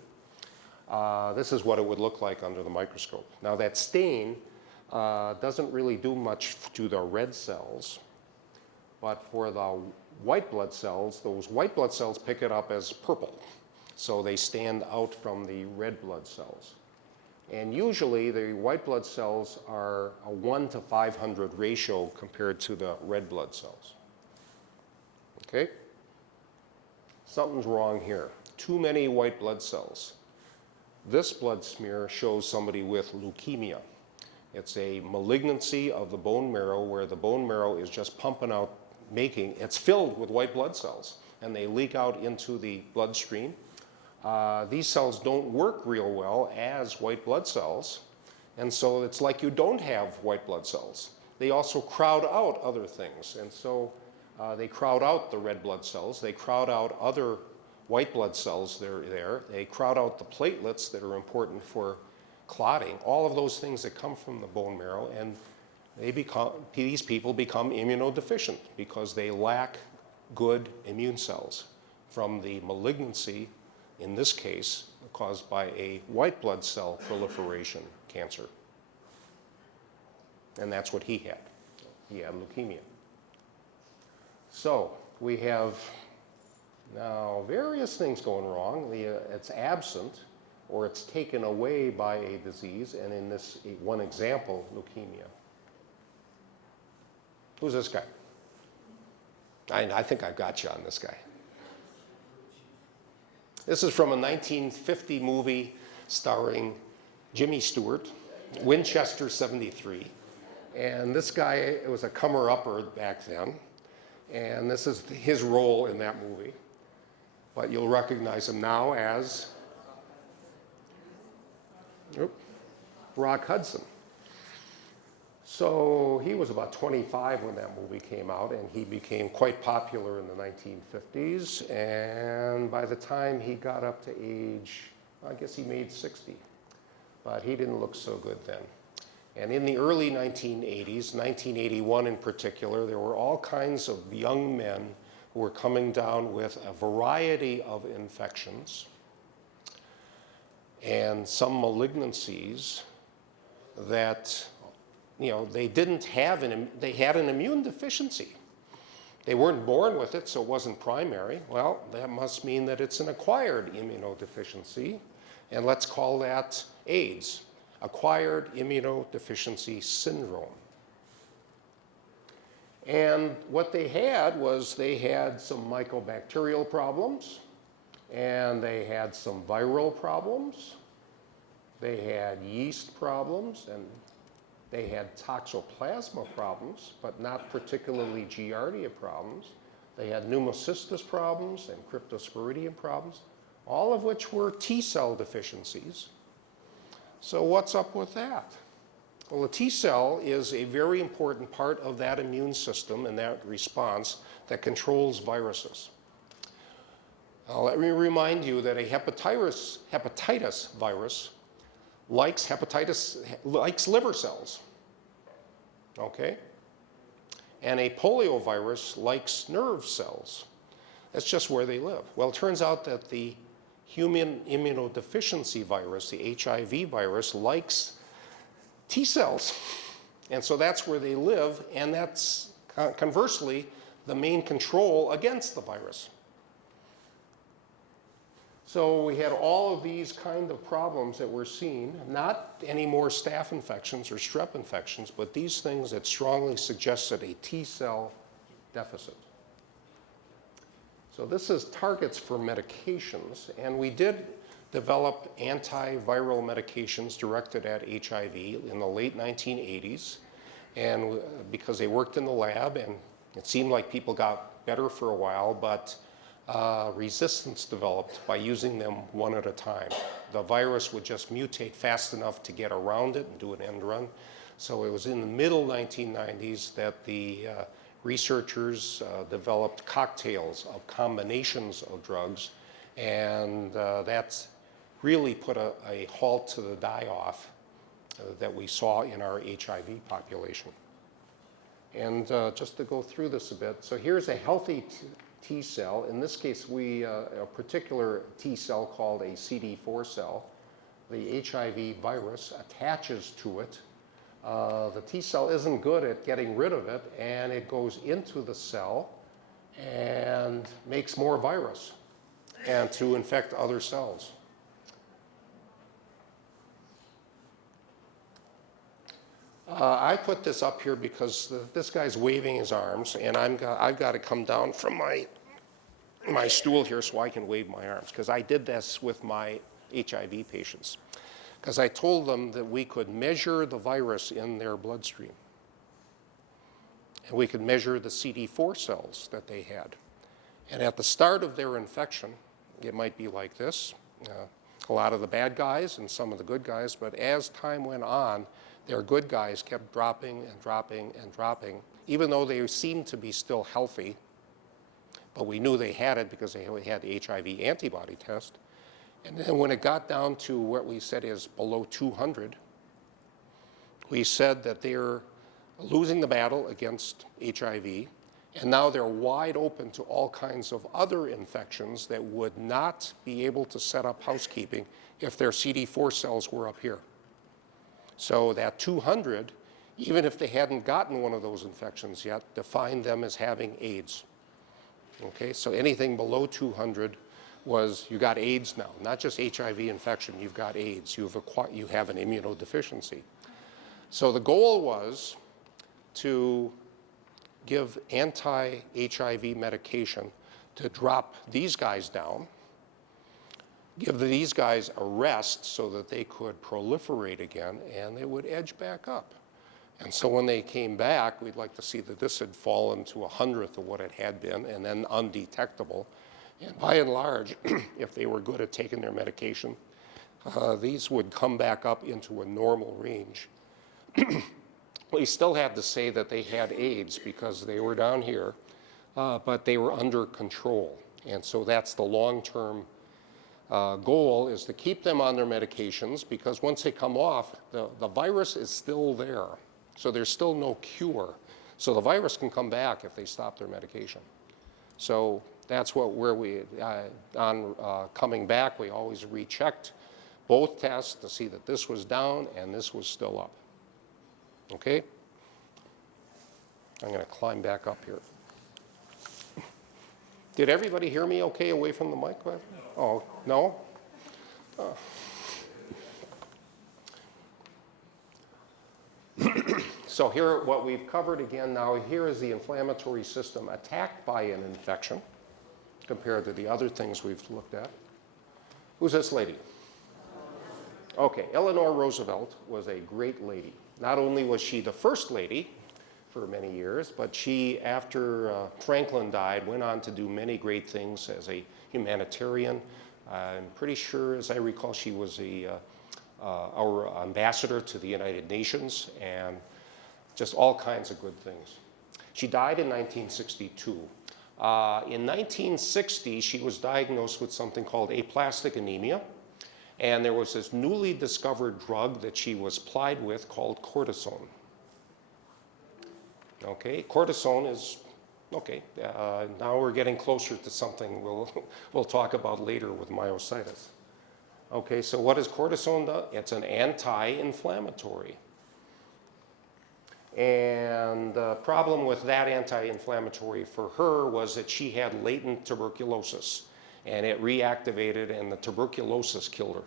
this is what it would look like under the microscope. Now that stain doesn't really do much to the red cells. But for the white blood cells, those white blood cells pick it up as purple. So they stand out from the red blood cells. And usually the white blood cells are a 1 to 500 ratio compared to the red blood cells. Okay? Something's wrong here. Too many white blood cells. This blood smear shows somebody with leukemia. It's a malignancy of the bone marrow where the bone marrow is just pumping out, it's filled with white blood cells, and they leak out into the bloodstream. These cells don't work real well as white blood cells, and so it's like you don't have white blood cells. They also crowd out other things, and so they crowd out the red blood cells, they crowd out other white blood cells that are there, they crowd out the platelets that are important for clotting, all of those things that come from the bone marrow, and these people become immunodeficient because they lack good immune cells from the malignancy, in this case, caused by a white blood cell proliferation cancer. And that's what he had. He had leukemia. So we have now various things going wrong. It's absent or it's taken away by a disease, and in this one example, leukemia. Who's this guy? I think I've got you on this guy. This is from a 1950 movie starring Jimmy Stewart, Winchester 73. And this guy was a comer-upper back then. And this is his role in that movie. But you'll recognize him now as Rock Hudson. So he was about 25 when that movie came out, and he became quite popular in the 1950s. And by the time he got up to age, I guess he made 60. But he didn't look so good then. And in the early 1980s, 1981 in particular, there were all kinds of young men who were coming down with a variety of infections and some malignancies that, they didn't have they had an immune deficiency. They weren't born with it, so it wasn't primary. Well, that must mean that it's an acquired immunodeficiency, and let's call that AIDS, acquired immunodeficiency syndrome. And what they had was they had some mycobacterial problems, and they had some viral problems. They had yeast problems, and they had toxoplasma problems, but not particularly Giardia problems. They had pneumocystis problems and cryptosporidium problems, all of which were T-cell deficiencies. So what's up with that? Well, a T cell is a very important part of that immune system and that response that controls viruses. Now, let me remind you that a hepatitis virus likes liver cells, okay? And a polio virus likes nerve cells. That's just where they live. Well, it turns out that the human immunodeficiency virus, the HIV virus, likes T cells. And so that's where they live, and that's conversely the main control against the virus. So we had all of these kind of problems that we're seeing, not any more staph infections or strep infections, but these things that strongly suggested a T cell deficit. So this is targets for medications, and we did develop antiviral medications directed at HIV in the late 1980s, and because they worked in the lab, and it seemed like people got better for a while, but resistance developed by using them one at a time. The virus would just mutate fast enough to get around it and do an end run. So it was in the middle 1990s that the researchers developed cocktails of combinations of drugs, and that's really put a halt to the die-off that we saw in our HIV population. And just to go through this a bit, so here's a healthy T cell. In this case, a particular T cell called a CD4 cell. The HIV virus attaches to it, The T cell isn't good at getting rid of it, and it goes into the cell and makes more virus and to infect other cells. I put this up here because this guy's waving his arms, and I've got to come down from my stool here so I can wave my arms, because I did this with my HIV patients, because I told them that we could measure the virus in their bloodstream, and we could measure the CD4 cells that they had. And at the start of their infection, it might be like this, a lot of the bad guys and some of the good guys, but as time went on, their good guys kept dropping and dropping and dropping, even though they seemed to be still healthy. But we knew they had it because they had the HIV antibody test. And then when it got down to what we said is below 200, we said that they're losing the battle against HIV, and now they're wide open to all kinds of other infections that would not be able to set up housekeeping if their CD4 cells were up here. So that 200, even if they hadn't gotten one of those infections yet, defined them as having AIDS. Okay, so anything below 200 was you got AIDS now, not just HIV infection, you've got AIDS, you have an immunodeficiency. So the goal was to give anti-HIV medication to drop these guys down, give these guys a rest so that they could proliferate again, and they would edge back up. And so when they came back, we'd like to see that this had fallen to 100th of what it had been, and then undetectable. And by and large, if they were good at taking their medication, these would come back up into a normal range. We still had to say that they had AIDS because they were down here, but they were under control. And so that's the long-term goal, is to keep them on their medications, because once they come off, the virus is still there. So there's still no cure. So the virus can come back if they stop their medication. So that's where we, coming back, we always rechecked both tests to see that this was down and this was still up. Okay? I'm going to climb back up here. Did everybody hear me okay away from the mic? Oh, no? Oh. So here, what we've covered again now, here is the inflammatory system attacked by an infection compared to the other things we've looked at. Who's this lady? Okay, Eleanor Roosevelt was a great lady. Not only was she the first lady for many years, but she, after Franklin died, went on to do many great things as a humanitarian. I'm pretty sure, as I recall, she was our ambassador to the United Nations, and just all kinds of good things. She died in 1962. In 1960, she was diagnosed with something called aplastic anemia, and there was this newly discovered drug that she was plied with called cortisone. Okay, cortisone is, okay, now we're getting closer to something we'll talk about later with myositis. Okay, so what does cortisone do? It's an anti-inflammatory. And the problem with that anti-inflammatory for her was that she had latent tuberculosis, and it reactivated, and the tuberculosis killed her.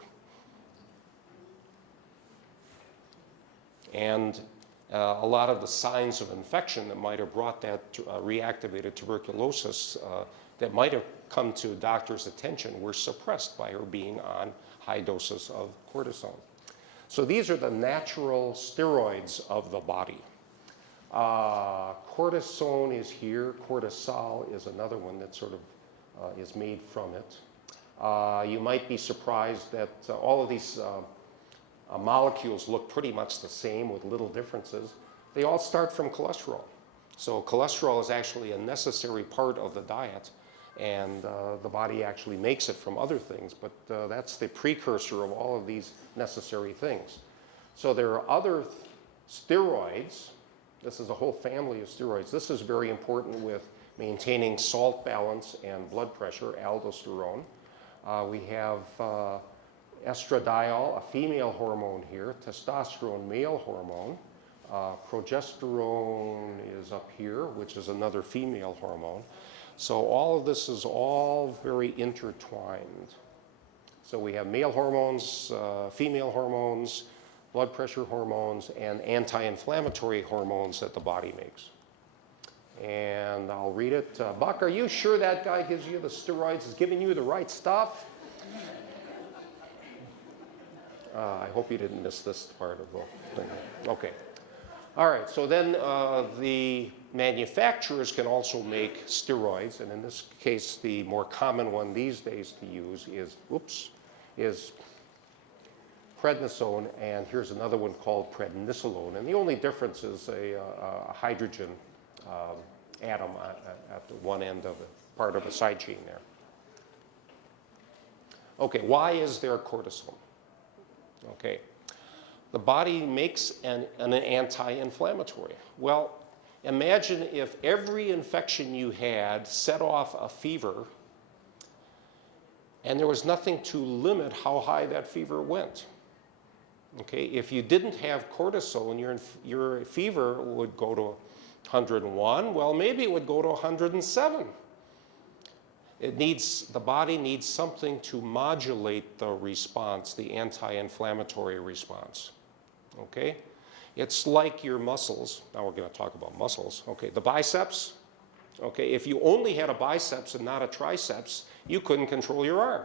And a lot of the signs of infection that might have brought that reactivated tuberculosis that might have come to a doctor's attention were suppressed by her being on high doses of cortisone. So these are the natural steroids of the body. Cortisone is here. Cortisol is another one that sort of is made from it. You might be surprised that all of these molecules look pretty much the same with little differences. They all start from cholesterol. So cholesterol is actually a necessary part of the diet, and the body actually makes it from other things, but that's the precursor of all of these necessary things. So there are other steroids. This is a whole family of steroids. This is very important with maintaining salt balance and blood pressure, aldosterone. We have estradiol, a female hormone here, testosterone, male hormone. Progesterone is up here, which is another female hormone. So all of this is all very intertwined. So we have male hormones, female hormones, blood pressure hormones, and anti-inflammatory hormones that the body makes. And I'll read it. Buck, are you sure that guy gives you the steroids, is giving you the right stuff? I hope you didn't miss this part of the thing. Okay. All right, so then the manufacturers can also make steroids, and in this case, the more common one these days to use is prednisone, and here's another one called prednisolone. And the only difference is a hydrogen atom at the one end of the part of a side chain there. Okay, why is there cortisol? Okay, the body makes an anti-inflammatory. Well, imagine if every infection you had set off a fever and there was nothing to limit how high that fever went. Okay, if you didn't have cortisol, your fever would go to 101, well, maybe it would go to 107. The body needs something to modulate the response, the anti-inflammatory response, okay? It's like your muscles. Now we're going to talk about muscles, okay? The biceps, okay? If you only had a biceps and not a triceps, you couldn't control your arm,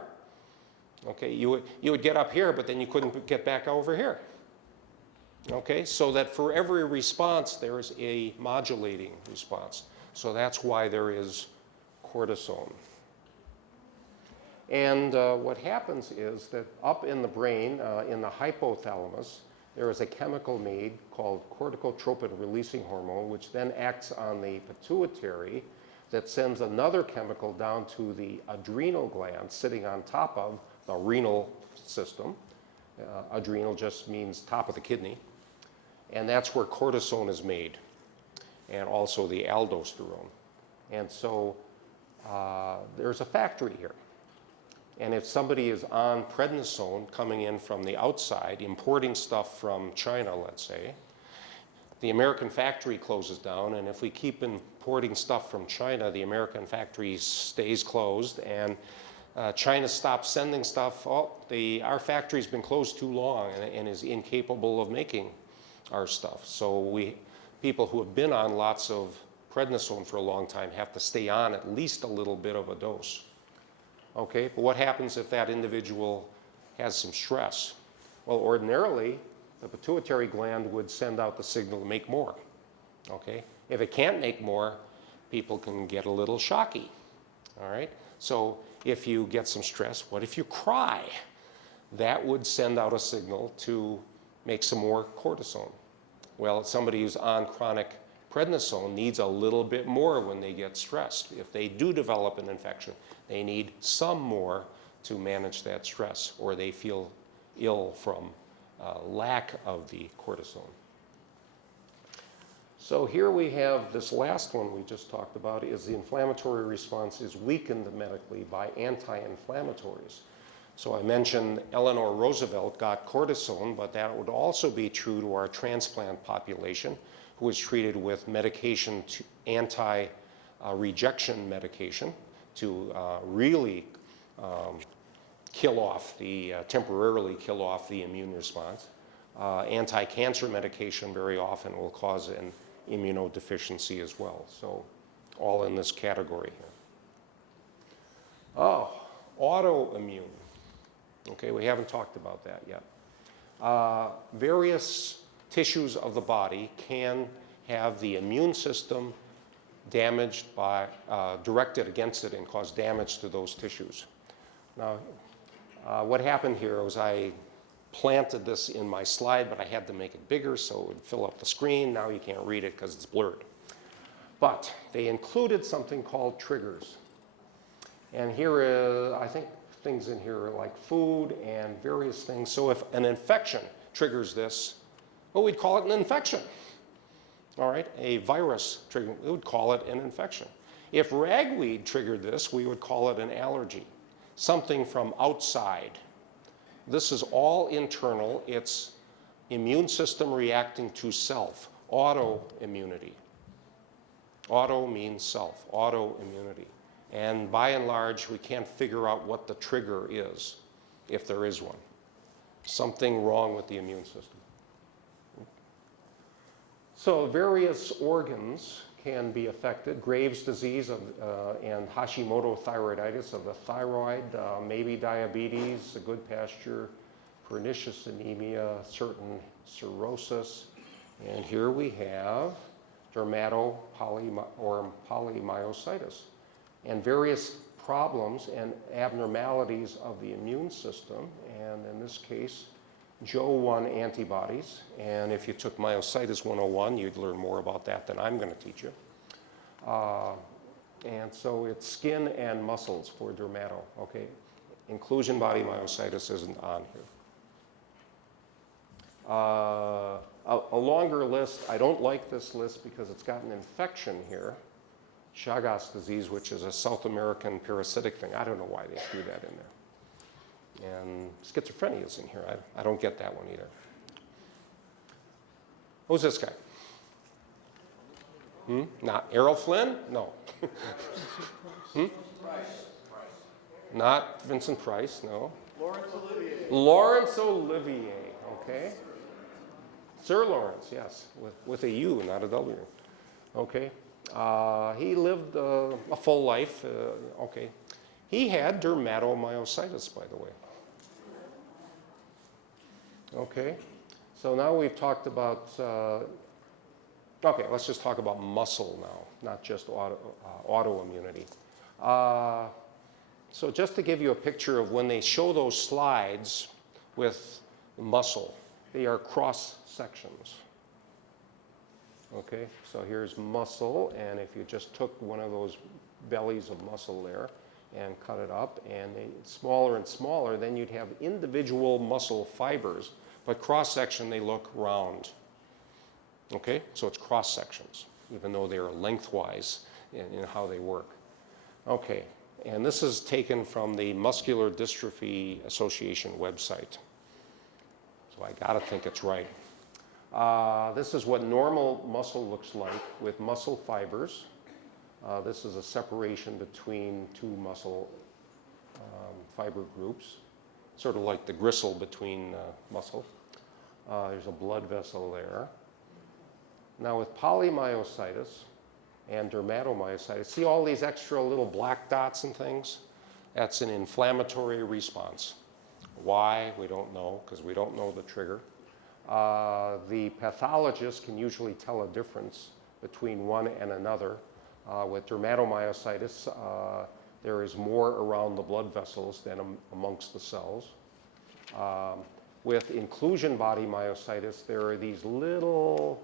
okay? You would get up here, but then you couldn't get back over here, okay? So that for every response, there is a modulating response. So that's why there is cortisone. And what happens is that up in the brain, in the hypothalamus, there is a chemical made called corticotropin-releasing hormone, which then acts on the pituitary that sends another chemical down to the adrenal gland sitting on top of the renal system. Adrenal just means top of the kidney. And that's where cortisone is made, and also the aldosterone. And so there's a factory here. And if somebody is on prednisone coming in from the outside, importing stuff from China, let's say, the American factory closes down, and if we keep importing stuff from China, the American factory stays closed, and China stops sending stuff. Oh, our factory's been closed too long and is incapable of making our stuff. So people who have been on lots of prednisone for a long time have to stay on at least a little bit of a dose. Okay, but what happens if that individual has some stress? Well, ordinarily, the pituitary gland would send out the signal to make more. Okay, if it can't make more, people can get a little shocky. All right, so if you get some stress, what if you cry? That would send out a signal to make some more cortisone. Well, somebody who's on chronic prednisone needs a little bit more when they get stressed. If they do develop an infection, they need some more to manage that stress, or they feel ill from lack of the cortisone. So here we have this last one we just talked about, is the inflammatory response is weakened medically by anti-inflammatories. So I mentioned Eleanor Roosevelt got cortisone, but that would also be true to our transplant population, who was treated with medication, anti-rejection medication, to really temporarily kill off the immune response. Anti-cancer medication very often will cause an immunodeficiency as well. So all in this category here. Oh, autoimmune. Okay, we haven't talked about that yet. Various tissues of the body can have the immune system damaged by, directed against it and cause damage to those tissues. Now, what happened here was I planted this in my slide, but I had to make it bigger so it would fill up the screen. Now you can't read it because it's blurred. But they included something called triggers. And here is, I think things in here are like food and various things. So if an infection triggers this, well, we'd call it an infection. All right, a virus trigger, we would call it an infection. If ragweed triggered this, we would call it an allergy, something from outside. This is all internal. It's immune system reacting to self. autoimmunity. Auto means self, autoimmunity. And by and large, we can't figure out what the trigger is, if there is one. Something wrong with the immune system. So various organs can be affected. Graves' disease and Hashimoto thyroiditis of the thyroid, maybe diabetes, a good pasture, pernicious anemia, certain cirrhosis. And here we have polymyositis and various problems and abnormalities of the immune system. And in this case, Jo-1 antibodies. And if you took Myositis 101, you'd learn more about that than I'm going to teach you. And so it's skin and muscles for dermato. Okay, Inclusion Body Mysositis isn't on here. A longer list. I don't like this list because it's got an infection here. Chagas disease, which is a South American parasitic thing. I don't know why they threw that in there. And schizophrenia is in here. I don't get that one either. Who's this guy? Not Errol Flynn? No. Not Vincent Price, no. Laurence Olivier. Laurence Olivier, okay. Sir Lawrence, yes, with a U, not a W. Okay. He lived a full life, okay. He had dermatomyositis, by the way. Okay, so now we've talked about, okay, let's just talk about muscle now, not just autoimmunity. So just to give you a picture of when they show those slides with muscle, they are cross sections. Okay, so here's muscle, and if you just took one of those bellies of muscle there and cut it up, and smaller and smaller, then you'd have individual muscle fibers, but cross-section, they look round. Okay, so it's cross-sections, even though they are lengthwise in how they work. Okay, and this is taken from the Muscular Dystrophy Association website. So I gotta think it's right. This is what normal muscle looks like with muscle fibers. This is a separation between two muscle fiber groups, sort of like the gristle between muscle. There's a blood vessel there. Now with polymyositis and dermatomyositis, see all these extra little black dots and things? That's an inflammatory response. Why? We don't know, because we don't know the trigger. The pathologist can usually tell a difference between one and another. With dermatomyositis, there is more around the blood vessels than amongst the cells. With inclusion body myositis, there are these little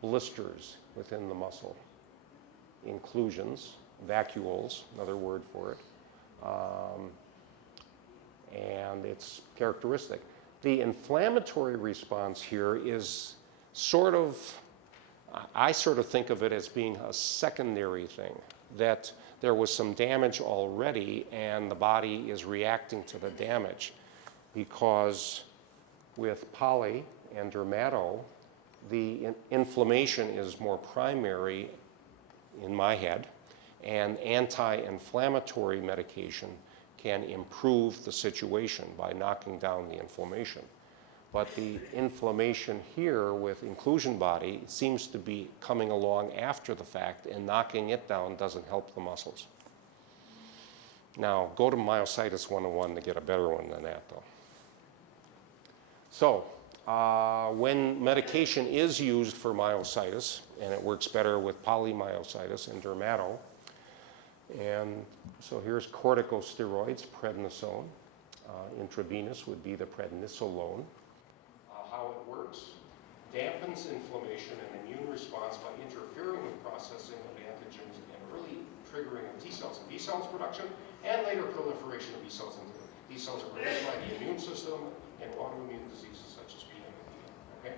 blisters within the muscle. Inclusions, vacuoles, another word for it. And it's characteristic. The inflammatory response here is sort of, I sort of think of it as being a secondary thing, that there was some damage already and the body is reacting to the damage, because with poly and dermato, the inflammation is more primary in my head, and anti-inflammatory medication can improve the situation by knocking down the inflammation. But the inflammation here with inclusion body seems to be coming along after the fact, and knocking it down doesn't help the muscles. Now, go to Myositis 101 to get a better one than that, though. So, when medication is used for myositis, and it works better with polymyositis and dermato, and so here's corticosteroids, prednisone. Intravenous would be the prednisolone. How it works: dampens inflammation and immune response by interfering with processing of antigens and early triggering of T cells and B cells production, and later proliferation of B cells into them. These cells are produced by the immune system in autoimmune diseases such as PMD. Okay?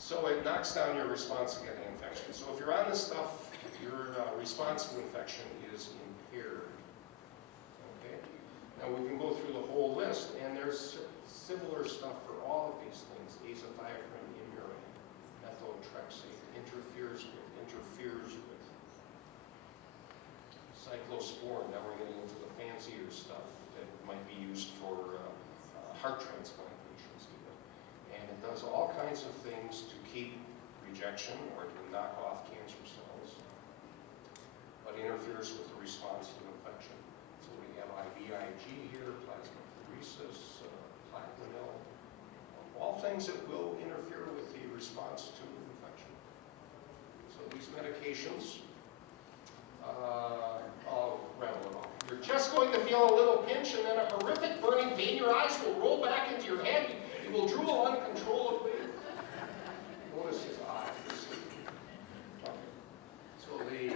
So it knocks down your response against infection. So if you're on this stuff, your response to infection is impaired. Okay? Now we can go through the whole list, and there's similar stuff for all of these things: azathioprine, imurine, methotrexate interferes with cyclosporin. Now we're getting into the fancier stuff that might be used for heart transplant patients even. And it does all kinds of things to keep rejection or to knock off cancer cells, but interferes with the response to infection. So we have IVIG here, plasmapheresis, plaquenil, all things that will interfere with the response to infection. So these medications, I'll rattle it off. You're just going to feel a little pinch and then a horrific burning pain. Your eyes will roll back into your head. You will drool uncontrollably. Notice his eye. Okay. So the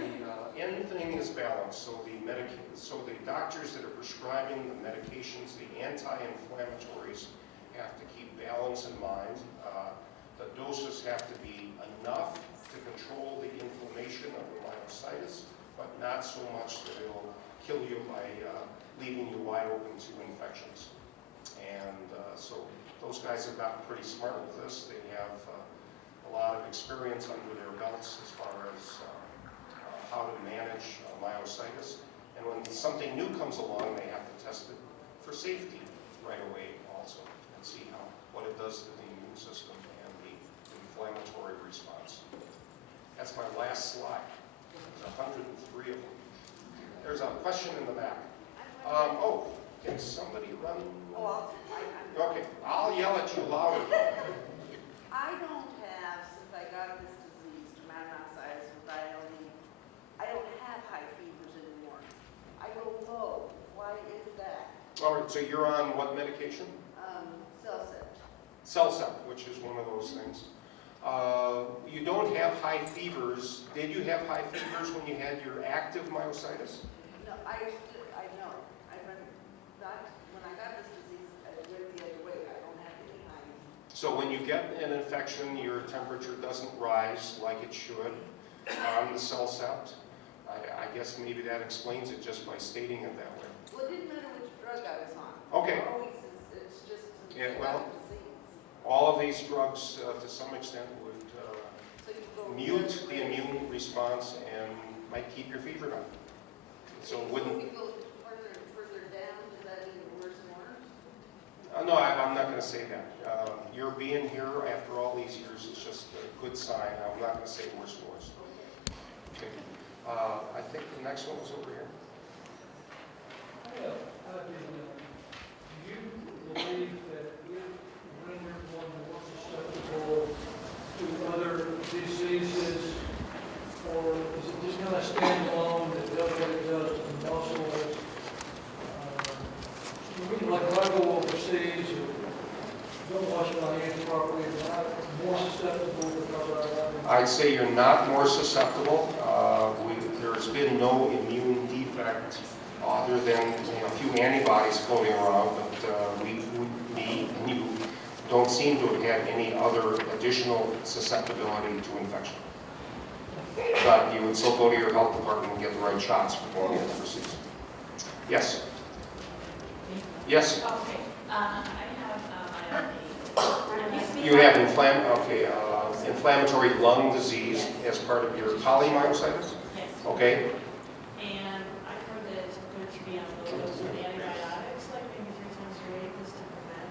end thing is balance. So the doctors that are prescribing the medications, the anti-inflammatories, have to keep balance in mind. The doses have to be enough to control the inflammation of the myositis, but not so much that it'll kill you by leaving you wide open to infections. And so those guys have gotten pretty smart with this. They have a lot of experience under their belts as far as how to manage myositis. And when something new comes along, they have to test it for safety right away also and see what it does to the immune system and the inflammatory response. That's my last slide. There's 103 of them. There's a question in the back. Can somebody run? Okay, I'll yell at you louder. I don't have, since I got this disease, myositis with ILD, I don't have high fevers anymore. I go low. Why is that? All right, so you're on what medication? Cellcept, which is one of those things. You don't have high fevers. Did you have high fevers when you had your active myositis? No, I know. When I got this disease, I went the other way. I don't have any high. So when you get an infection, your temperature doesn't rise like it should on the Cellcept. I guess maybe that explains it just by stating it that way. Well, it didn't matter which drug I was on. Okay. It's just Yeah, well, disease. all of these drugs, to some extent, would So you go mute the immune response and might keep your fever down. So it wouldn't. If you go further and further down, does that get worse and worse? No, I'm not going to say that. Your being here after all these years is just a good sign. I'm not going to say worse and worse. Okay. I think the next one was over here. Do you believe that it renders one more susceptible to other diseases, or is it just kind of stand alone that does what it does to the muscles? Like if I go overseas or don't wash my hands properly, am I more susceptible because I'd say you're not more susceptible. There's been no immune defect other than a few antibodies floating around, but we and you don't seem to have had any other additional susceptibility to infection. But you would still go to your health department and get the right shots before you get overseas. Yes? Yes? Okay, I have You have inflammatory lung disease as part of your polymyositis? Yes. Okay. And I heard that it's good to be on low dose of antibiotics, like maybe 3 times a week, just to prevent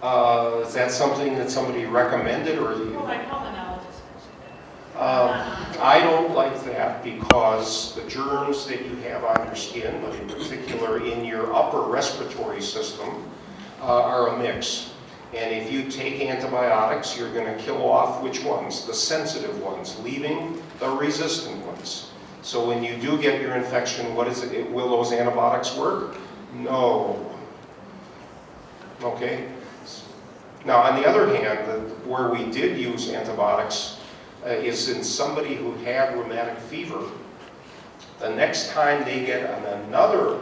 infection. Is that something that somebody recommended, or you? Well, my pulmonologist mentioned that. I don't like that because the germs that you have on your skin, but in particular in your upper respiratory system, are a mix. And if you take antibiotics, you're going to kill off which ones? The sensitive ones, leaving the resistant ones. So when you do get your infection, what is it? Will those antibiotics work? No. Okay? Now, on the other hand, where we did use antibiotics is in somebody who had rheumatic fever. The next time they get another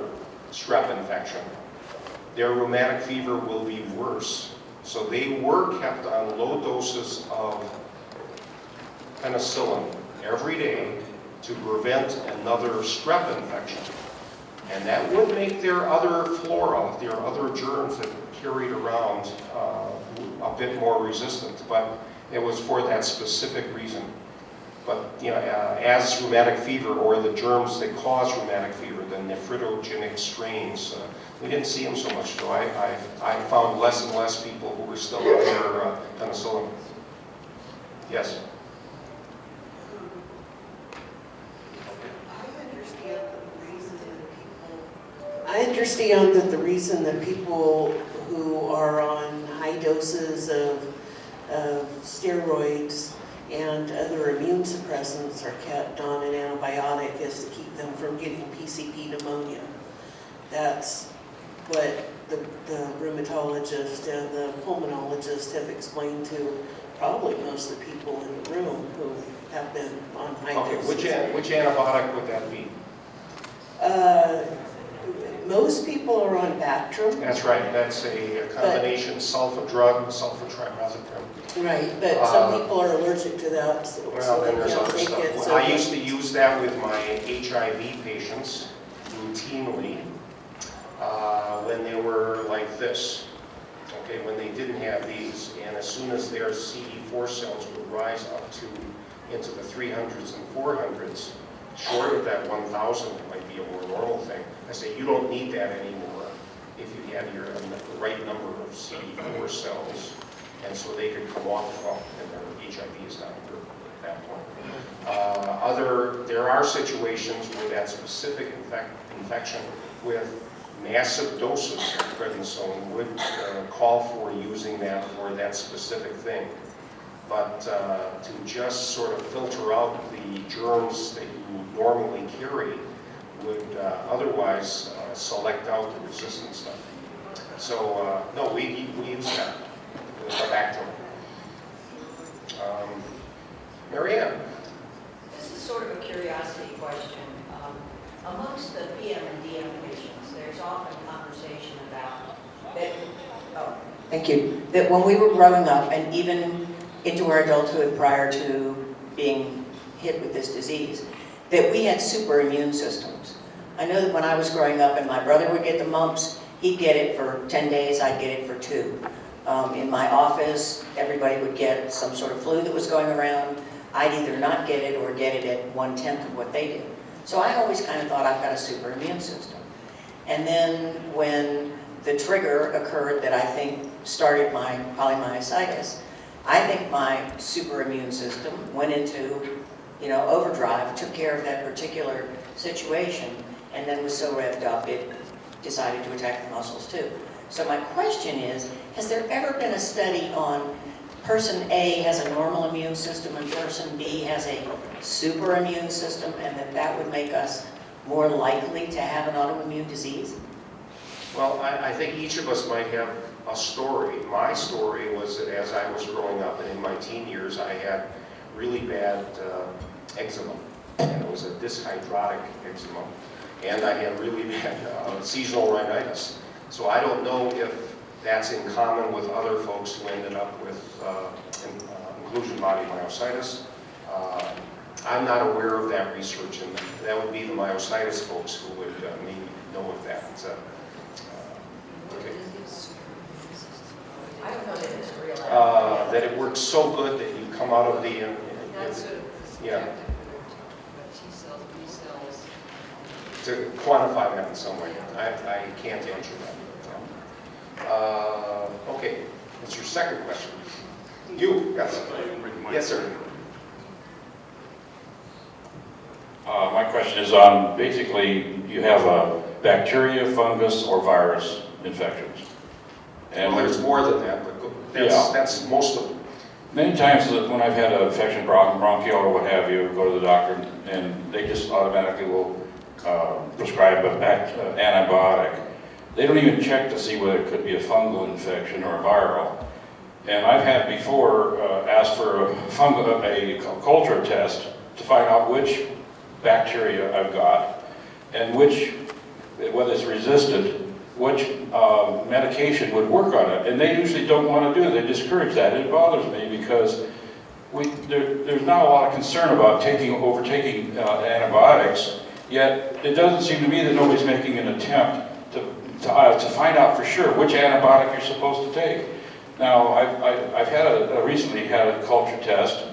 strep infection, their rheumatic fever will be worse. So they were kept on low doses of penicillin every day to prevent another strep infection. And that would make their other flora, their other germs that carried around a bit more resistant, but it was for that specific reason. But you know, as rheumatic fever or the germs that cause rheumatic fever, the nephritogenic strains, we didn't see them so much. So I found less and less people who were still under penicillin. Yes? I understand that the reason that people who are on high doses of steroids and other immune suppressants are kept on an antibiotic is to keep them from getting PCP pneumonia. That's what the rheumatologist and the pulmonologist have explained to probably most of the people in the room who have been on high doses. Which antibiotic would that be? Most people are on Bactrim. That's right. That's a combination sulfa drug, sulfatrimazepam. Right, but some people are allergic to that. Well, then there's other take stuff. it, Well, I used to use that with my HIV patients routinely when they were like this. Okay, when they didn't have these, and as soon as their CD4 cells would rise up into the 300s and 400s, short of that 1,000, it might be a more normal thing. I say you don't need that anymore if you have the right number of CD4 cells, and so they could come off and their HIV is not here at that point. There are situations where that specific infection with massive doses of prednisone would call for using that for that specific thing. But to just sort of filter out the germs that you normally carry would otherwise select out the resistant stuff. So no, we use that. We'll go back to it. Marianne. This is sort of a curiosity question. Amongst the PM and DM patients, there's often conversation about that. Oh, thank you. That when we were growing up, and even into our adulthood prior to being hit with this disease, that we had super immune systems. I know that when I was growing up and my brother would get the mumps, he'd get it for 10 days, I'd get it for 2. In my office, everybody would get some sort of flu that was going around. I'd either not get it or get it at 1/10 of what they did. So I always kind of thought I've got a super immune system. And then when the trigger occurred that I think started my polymyositis, I think my super immune system went into, overdrive, took care of that particular situation, and then was so revved up it decided to attack the muscles too. So my question is, has there ever been a study on person A has a normal immune system and person B has a super immune system, and that would make us more likely to have an autoimmune disease? Well, I think each of us might have a story. My story was that as I was growing up and in my teen years, I had really bad eczema, and it was a dyshydrotic eczema, and I had really bad seasonal rhinitis. So I don't know if that's in common with other folks who ended up with inclusion body myositis. I'm not aware of that research, and that would be the myositis folks who would maybe know of that. Okay. I don't know that it's real. That it works so good that you come out of the yeah. T cells, B cells. To quantify that in some way, I can't answer that. Okay, what's your second question? You, yes. Yes, sir. My question is on, basically, you have a bacteria, fungus, or virus infections. And Well, there's more than that, but that's most of them. many times when I've had an infection, bronchial or what have you, go to the doctor and they just automatically will prescribe an antibiotic. They don't even check to see whether it could be a fungal infection or a viral. And I've had before asked for a culture test to find out which bacteria I've got and whether it's resistant, which medication would work on it. And they usually don't want to do it. They discourage that. It bothers me because there's not a lot of concern about overtaking antibiotics Yet, it doesn't seem to me that nobody's making an attempt to find out for sure which antibiotic you're supposed to take. Now, I've recently had a culture test.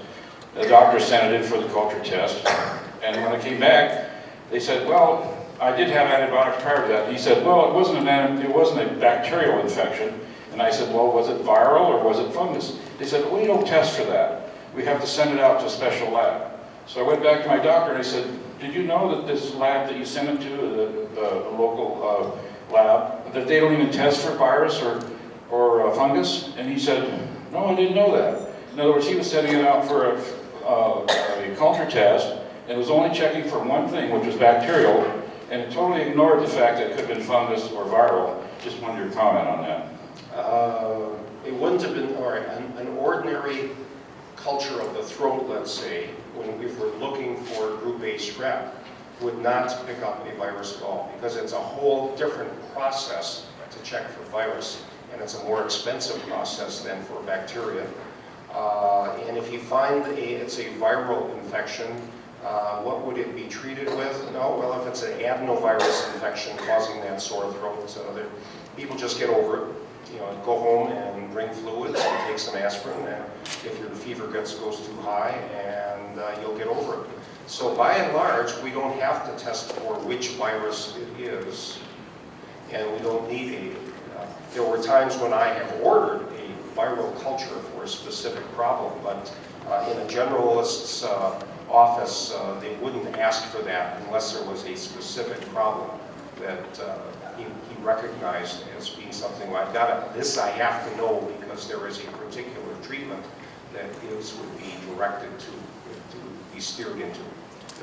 The doctor sent it in for the culture test, and when I came back, they said, well, I did have antibiotics prior to that. And he said, well, it wasn't a bacterial infection. And I said, well, was it viral or was it fungus? They said, well, we don't test for that. We have to send it out to a special lab. So I went back to my doctor and I said, did you know that this lab that you sent it to, the local lab, that they don't even test for virus or fungus? And he said, no, I didn't know that. In other words, he was sending it out for a culture test and was only checking for one thing, which was bacterial, and it totally ignored the fact that it could have been fungus or viral. Just wanted your comment on that. It wouldn't have been, all right, an ordinary culture of the throat, let's say, when we were looking for group A strep, would not pick up a virus at all, because it's a whole different process to check for virus, and it's a more expensive process than for bacteria. And if you find it's a viral infection, what would it be treated with? No, well, if it's an adenovirus infection causing that sore throat, people just get over it. You know, go home and bring fluids and take some aspirin, and if your fever goes too high, and you'll get over it. So by and large, we don't have to test for which virus it is, and we don't need there were times when I have ordered a viral culture for a specific problem, but in a generalist's office, they wouldn't ask for that unless there was a specific problem that he recognized as being something like that. This I have to know because there is a particular treatment that would be directed to be steered into.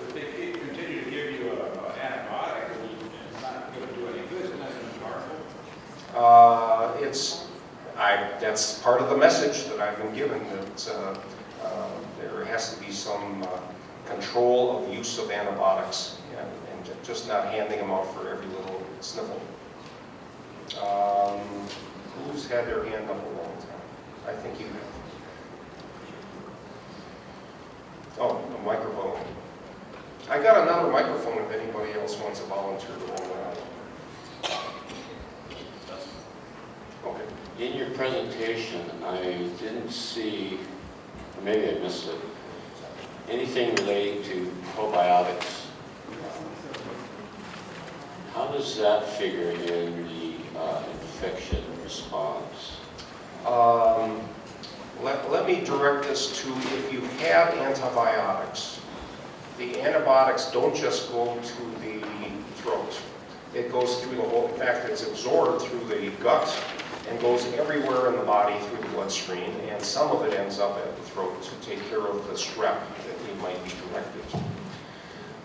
If they continue to give you an antibiotic, it's not going to do any good, it's not going to be harmful. That's part of the message that I've been given, that there has to be some control of use of antibiotics, and just not handing them out for every little sniffle. Who's had their hand up a long time? I think you have. Oh, a microphone. I got another microphone if anybody else wants to volunteer to hold it out. Okay. In your presentation, I didn't see, or maybe I missed it, anything relating to probiotics. How does that figure in the infection response? Let me direct this to, if you have antibiotics, the antibiotics don't just go to the throat. It goes through the whole, in fact, it's absorbed through the gut and goes everywhere in the body through the bloodstream, and some of it ends up at the throat to take care of the strep that it might be directed to.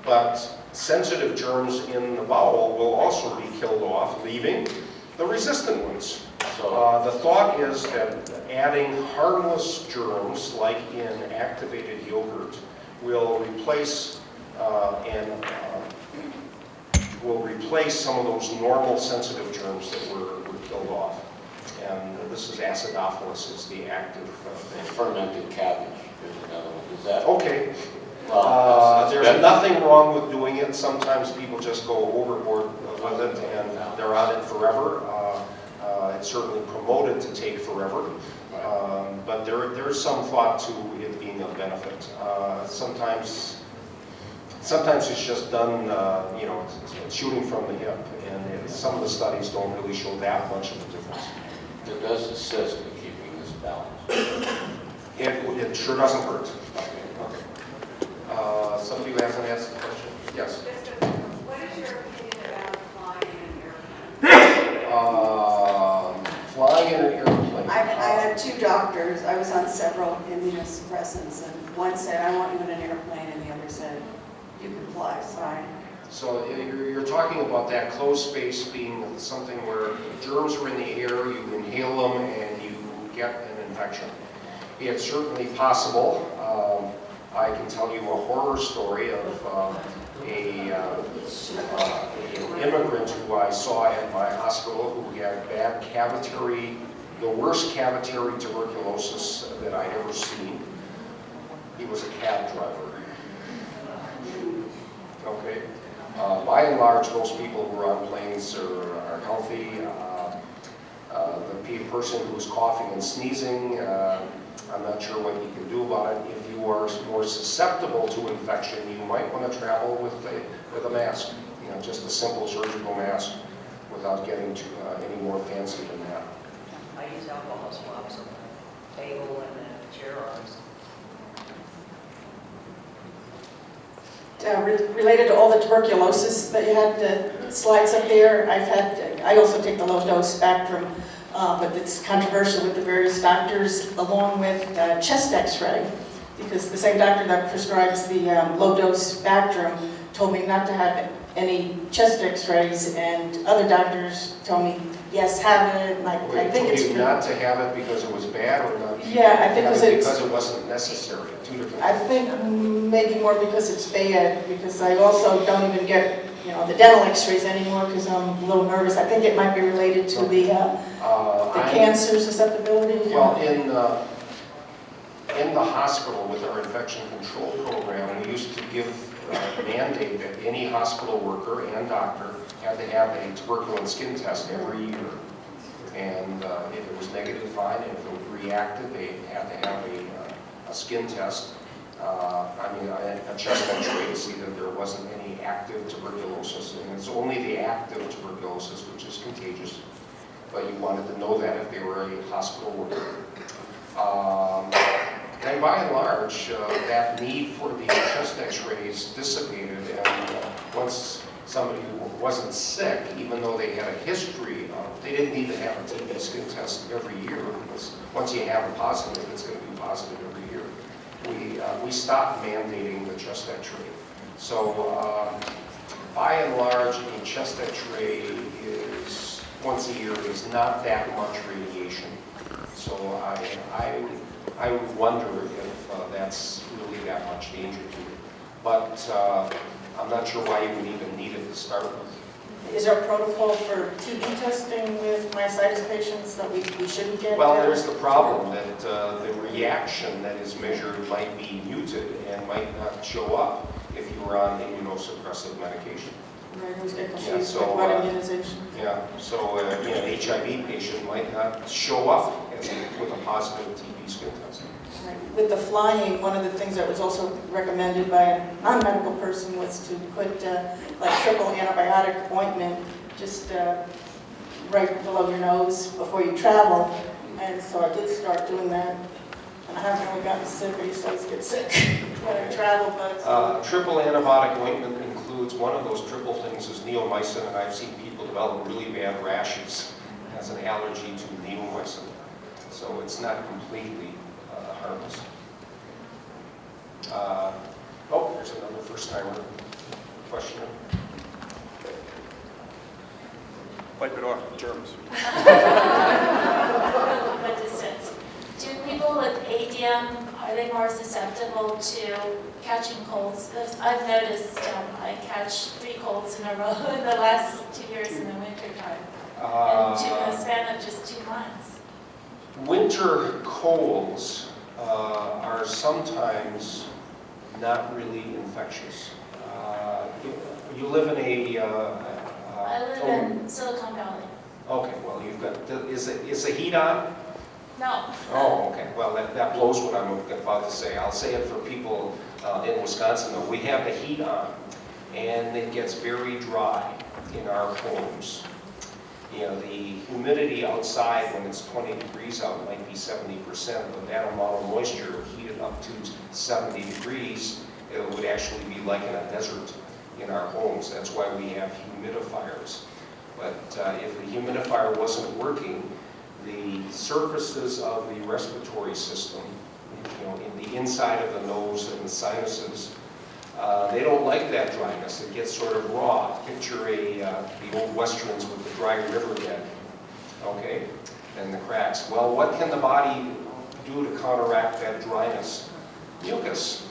But sensitive germs in the bowel will also be killed off, leaving the resistant ones. The thought is that adding harmless germs, like in activated yogurt, will replace some of those normal sensitive germs that were killed off. And this is acidophilus, is the active thing. Fermented cabbage is another one. Is that Okay. Well, there's nothing wrong with doing it. Sometimes people just go overboard with it and they're on it forever. It's certainly promoted to take forever, but there's some thought to it being of benefit. Sometimes it's just done, shooting from the hip, and some of the studies don't really show that much of a difference. It does assist in keeping this balance. It sure doesn't hurt. Okay. Okay. Somebody who hasn't asked a question? Yes. What is your opinion about flying in an airplane? Flying in an airplane. I had two doctors. I was on several immunosuppressants, and one said, I want you in an airplane, and the other said, you can fly. So you're talking about that closed space being something where germs are in the air, you inhale them, and you get an infection. It's certainly possible. I can tell you a horror story of an immigrant who I saw at my hospital who had the worst cavitary tuberculosis that I'd ever seen. He was a cab driver. Okay. and large, those people who are on planes are healthy. The person who's coughing and sneezing, I'm not sure what you can do about it. If you are more susceptible to infection, you might want to travel with a mask, just a simple surgical mask without getting to, any more fancy than that. I use alcohol swabs on the table and the chair arms. Related to all the tuberculosis that you had slides up there, I also take the low dose spectrum, but it's controversial with the various doctors, along with chest x-ray, because the same doctor that prescribes the low dose spectrum told me not to have any chest x-rays, and other doctors told me, yes, have it, and I think it's told you not to have it because it was bad, or not? Yeah, I think because it wasn't necessary. Two different I think maybe more because it's bad, because I also don't even get, the dental x-rays anymore because I'm a little nervous. I think it might be related to the cancer susceptibility. Well, in the hospital with our infection control program, we used to give mandate that any hospital worker and doctor had to have a tuberculous skin test every year. And if it was negative, fine. And if it reacted, they had to have a skin test. A chest x-ray to see that there wasn't any active tuberculosis. And it's only the active tuberculosis, which is contagious. But you wanted to know that if they were a hospital worker. And by and large, that need for the chest x-rays dissipated, and once somebody wasn't sick, even though they had a history of, they didn't need to have a TB skin test every year, because once you have a positive, it's going to be positive every year. We stopped mandating the chest x-ray. So by and large, a chest x-ray is, once a year, is not that much radiation. So I would wonder if that's really that much danger to you. But I'm not sure why you would even need it to start with. Is there a protocol for TB testing with myositis patients that we shouldn't get? Well, there's the problem that the reaction that is measured might be muted and might not show up if you were on immunosuppressive medication. Right, who's getting Yeah, confused so, with what immunization? Yeah, so an HIV patient might not show up with a positive TB skin test. Right. With the flying, one of the things that was also recommended by a non-medical person was to put like triple antibiotic ointment just right below your nose before you travel. And so I did start doing that. And I haven't really gotten sick. I used to always get sick when I travel. But triple antibiotic ointment includes, one of those triple things is neomycin, and I've seen people develop really bad rashes as an allergy to neomycin. So it's not completely harmless. Oh, there's another first-timer question. Wipe it off, germs. What distance? Do people with ADM, are they more susceptible to catching colds? Because I've noticed I catch 3 colds in a row in the last 2 years in the winter time. In a span of just 2 months. Winter colds are sometimes not really infectious. You live in I live in Silicon Valley. Okay, well, you've got, is the heat on? No. Oh, okay, well, that blows what I'm about to say. I'll say it for people in Wisconsin, though. We have the heat on, and it gets very dry in our homes. The humidity outside when it's 20 degrees out might be 70%, but that amount of moisture heated up to 70 degrees, it would actually be like in a desert in our homes. That's why we have humidifiers. But if the humidifier wasn't working, the surfaces of the respiratory system, in the inside of the nose and the sinuses, they don't like that dryness. It gets sort of raw. Picture the old westerns with the dry riverbed, okay, and the cracks. Well, what can the body do to counteract that dryness? Mucus.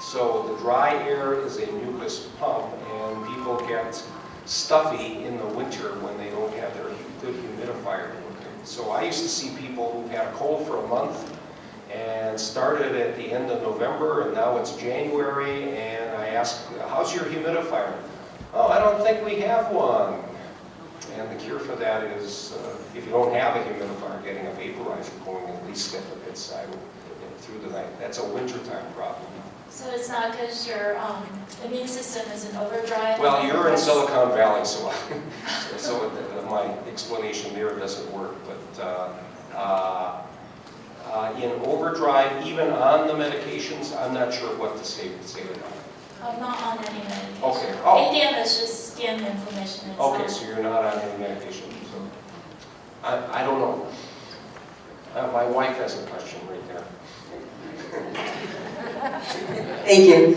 So the dry air is a mucus pump, and people get stuffy in the winter when they don't have their good humidifier working. So I used to see people who've had a cold for a month and started at the end of November, and now it's January, and I ask, how's your humidifier? oh, I don't think we have one. And the cure for that is, if you don't have a humidifier, getting a vaporizer going, at least at the bedside through the night. That's a wintertime problem. So it's not because your immune system is in overdrive? Well, you're in Silicon Valley, so, my explanation there doesn't work. But in overdrive, even on the medications, I'm not sure what to say to that. I'm not on any medication. Okay. Oh. ADM is just skin inflammation. It's Okay, not- so you're not on any medication. So I don't know. My wife has a question right there. Thank you.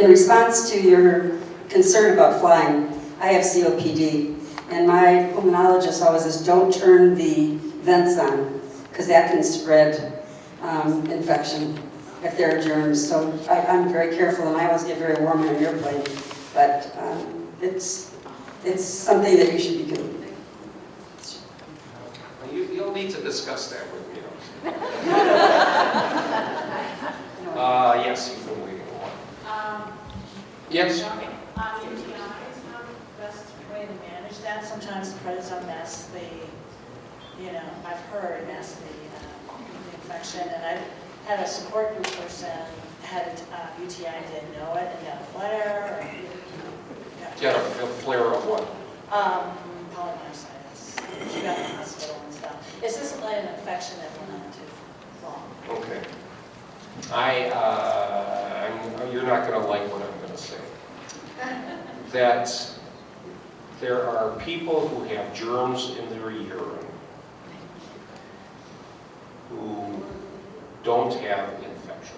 In response to your concern about flying, I have COPD, and my pulmonologist always says, don't turn the vents on, because that can spread infection if there are germs. So I'm very careful, and I always get very warm on an airplane, but it's something that you should be doing. You'll need to discuss that with me. Yes, you've been waiting a while. Yes? UTIs, how the best way to manage that? Sometimes the prednisone masks I've heard masks the infection, and I've had a support group person had a UTI, didn't know it, and got a flare. You had a flare of what? Polymyositis. She got in the hospital and stuff. It's just like an infection that went on too long. Okay. You're not going to like what I'm going to say. That there are people who have germs in their urine who don't have infection.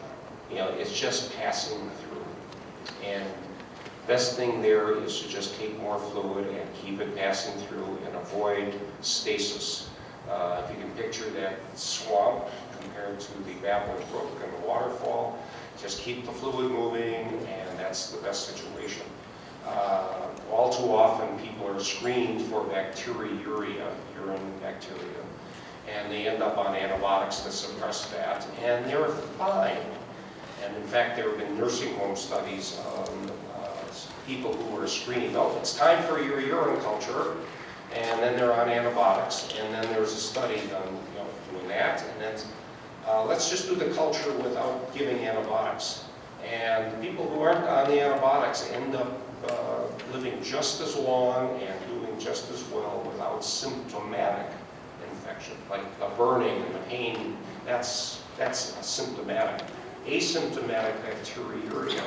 It's just passing through. And best thing there is to just take more fluid and keep it passing through and avoid stasis. If you can picture that swamp compared to the babbling brook and the waterfall, just keep the fluid moving, and that's the best situation. All too often, people are screened for bacteriuria, urine bacteria, and they end up on antibiotics to suppress that, and they're fine. And in fact, there have been nursing home studies on people who were screened. Oh, it's time for your urine culture, and then they're on antibiotics, and then there's a study done doing that, and then let's just do the culture without giving antibiotics. And the people who aren't on the antibiotics end up living just as long and doing just as well without symptomatic infection, like the burning and the pain. That's symptomatic. Asymptomatic bacteriuria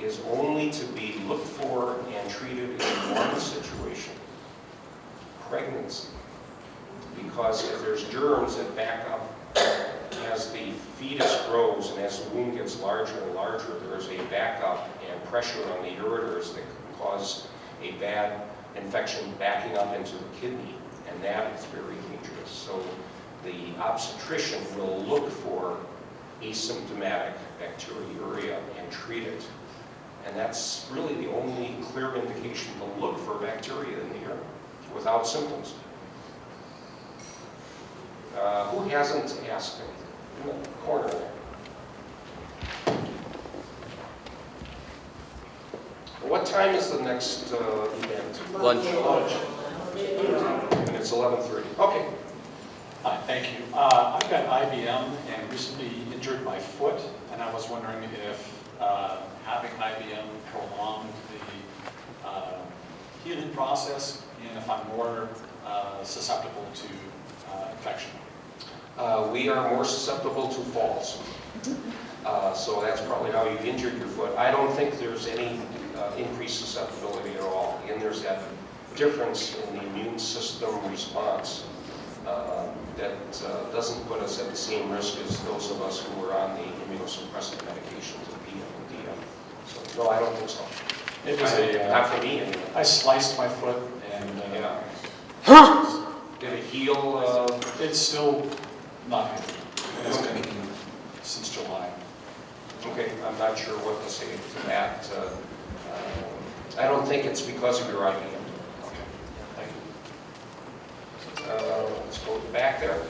is only to be looked for and treated in one situation: pregnancy. Because if there's germs that back up as the fetus grows and as the womb gets larger and larger, there's a backup and pressure on the ureters that can cause a bad infection backing up into the kidney, and that is very dangerous. So the obstetrician will look for asymptomatic bacteriuria and treat it. And that's really the only clear indication to look for bacteria in the urine without symptoms. Who hasn't asked anything? In the corner there. What time is the next event? Lunch. And it's 11:30. Okay. Hi, thank you. I've got IBM and recently injured my foot, and I was wondering if having IBM prolonged the healing process, and if I'm more susceptible to infection. We are more susceptible to falls. So that's probably how you've injured your foot. I don't think there's any increased susceptibility at all. Again, there's that difference in the immune system response that doesn't put us at the same risk as those of us who are on the immunosuppressant medications of PM and DM. So, no, I don't think so. It was not for me anyway. I sliced my foot, and Yeah. Did it heal? it's still not healed. It's been since July. Okay, I'm not sure what to say to that. I don't think it's because of your IBM. Okay, thank you. Let's go back there.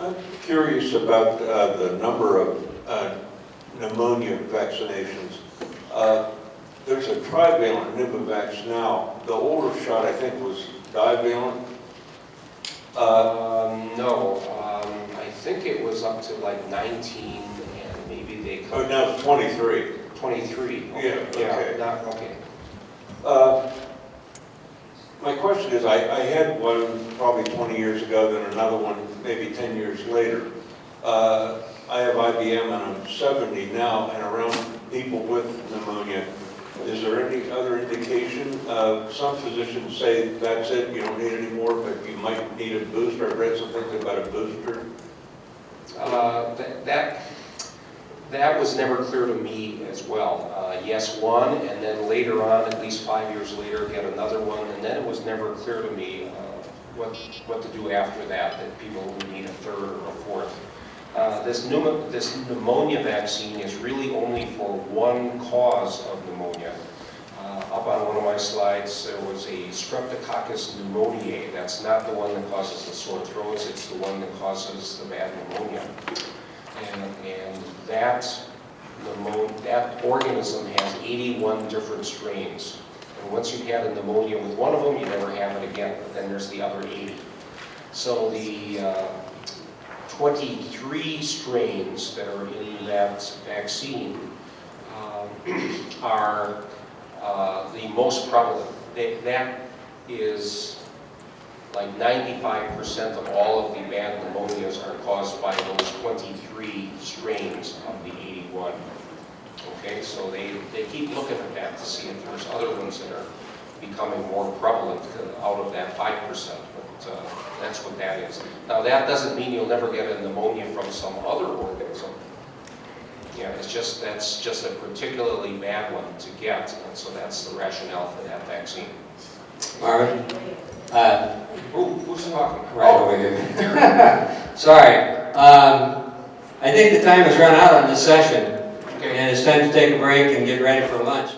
I'm curious about the number of pneumonia vaccinations. There's a trivalent Pneumovax now. The older shot, I think, was divalent. No, I think it was up to like 19, and maybe they. Oh, now it's 23. 23. Yeah, okay. Okay. My question is, I had one probably 20 years ago, then another one maybe 10 years later. I have IBM and I'm 70 now, and around people with pneumonia. Is there any other indication? Some physicians say that's it, you don't need any more, but you might need a booster. I read some things about a booster. That was never clear to me as well. Yes, one, and then later on, at least 5 years later, get another one, and then it was never clear to me what to do after that people would need a third or a fourth. This pneumonia vaccine is really only for one cause of pneumonia. Up on one of my slides, there was a Streptococcus pneumoniae. That's not the one that causes the sore throats, it's the one that causes the bad pneumonia. And that organism has 81 different strains. And once you've had a pneumonia with one of them, you never have it again. But then there's the other 80. So the 23 strains that are in that vaccine are the most prevalent. That is like 95% of all of the bad pneumonias are caused by those 23 strains of the 81. Okay, so they keep looking at that to see if there's other ones that are becoming more prevalent out of that 5%, but that's what that is. Now that doesn't mean you'll never get a pneumonia from some other organism. Yeah, that's just a particularly bad one to get, and so that's the rationale for that vaccine. Marvin? Who's talking? Right over here. Sorry. I think the time has run out on this session, and it's time to take a break and get ready for lunch.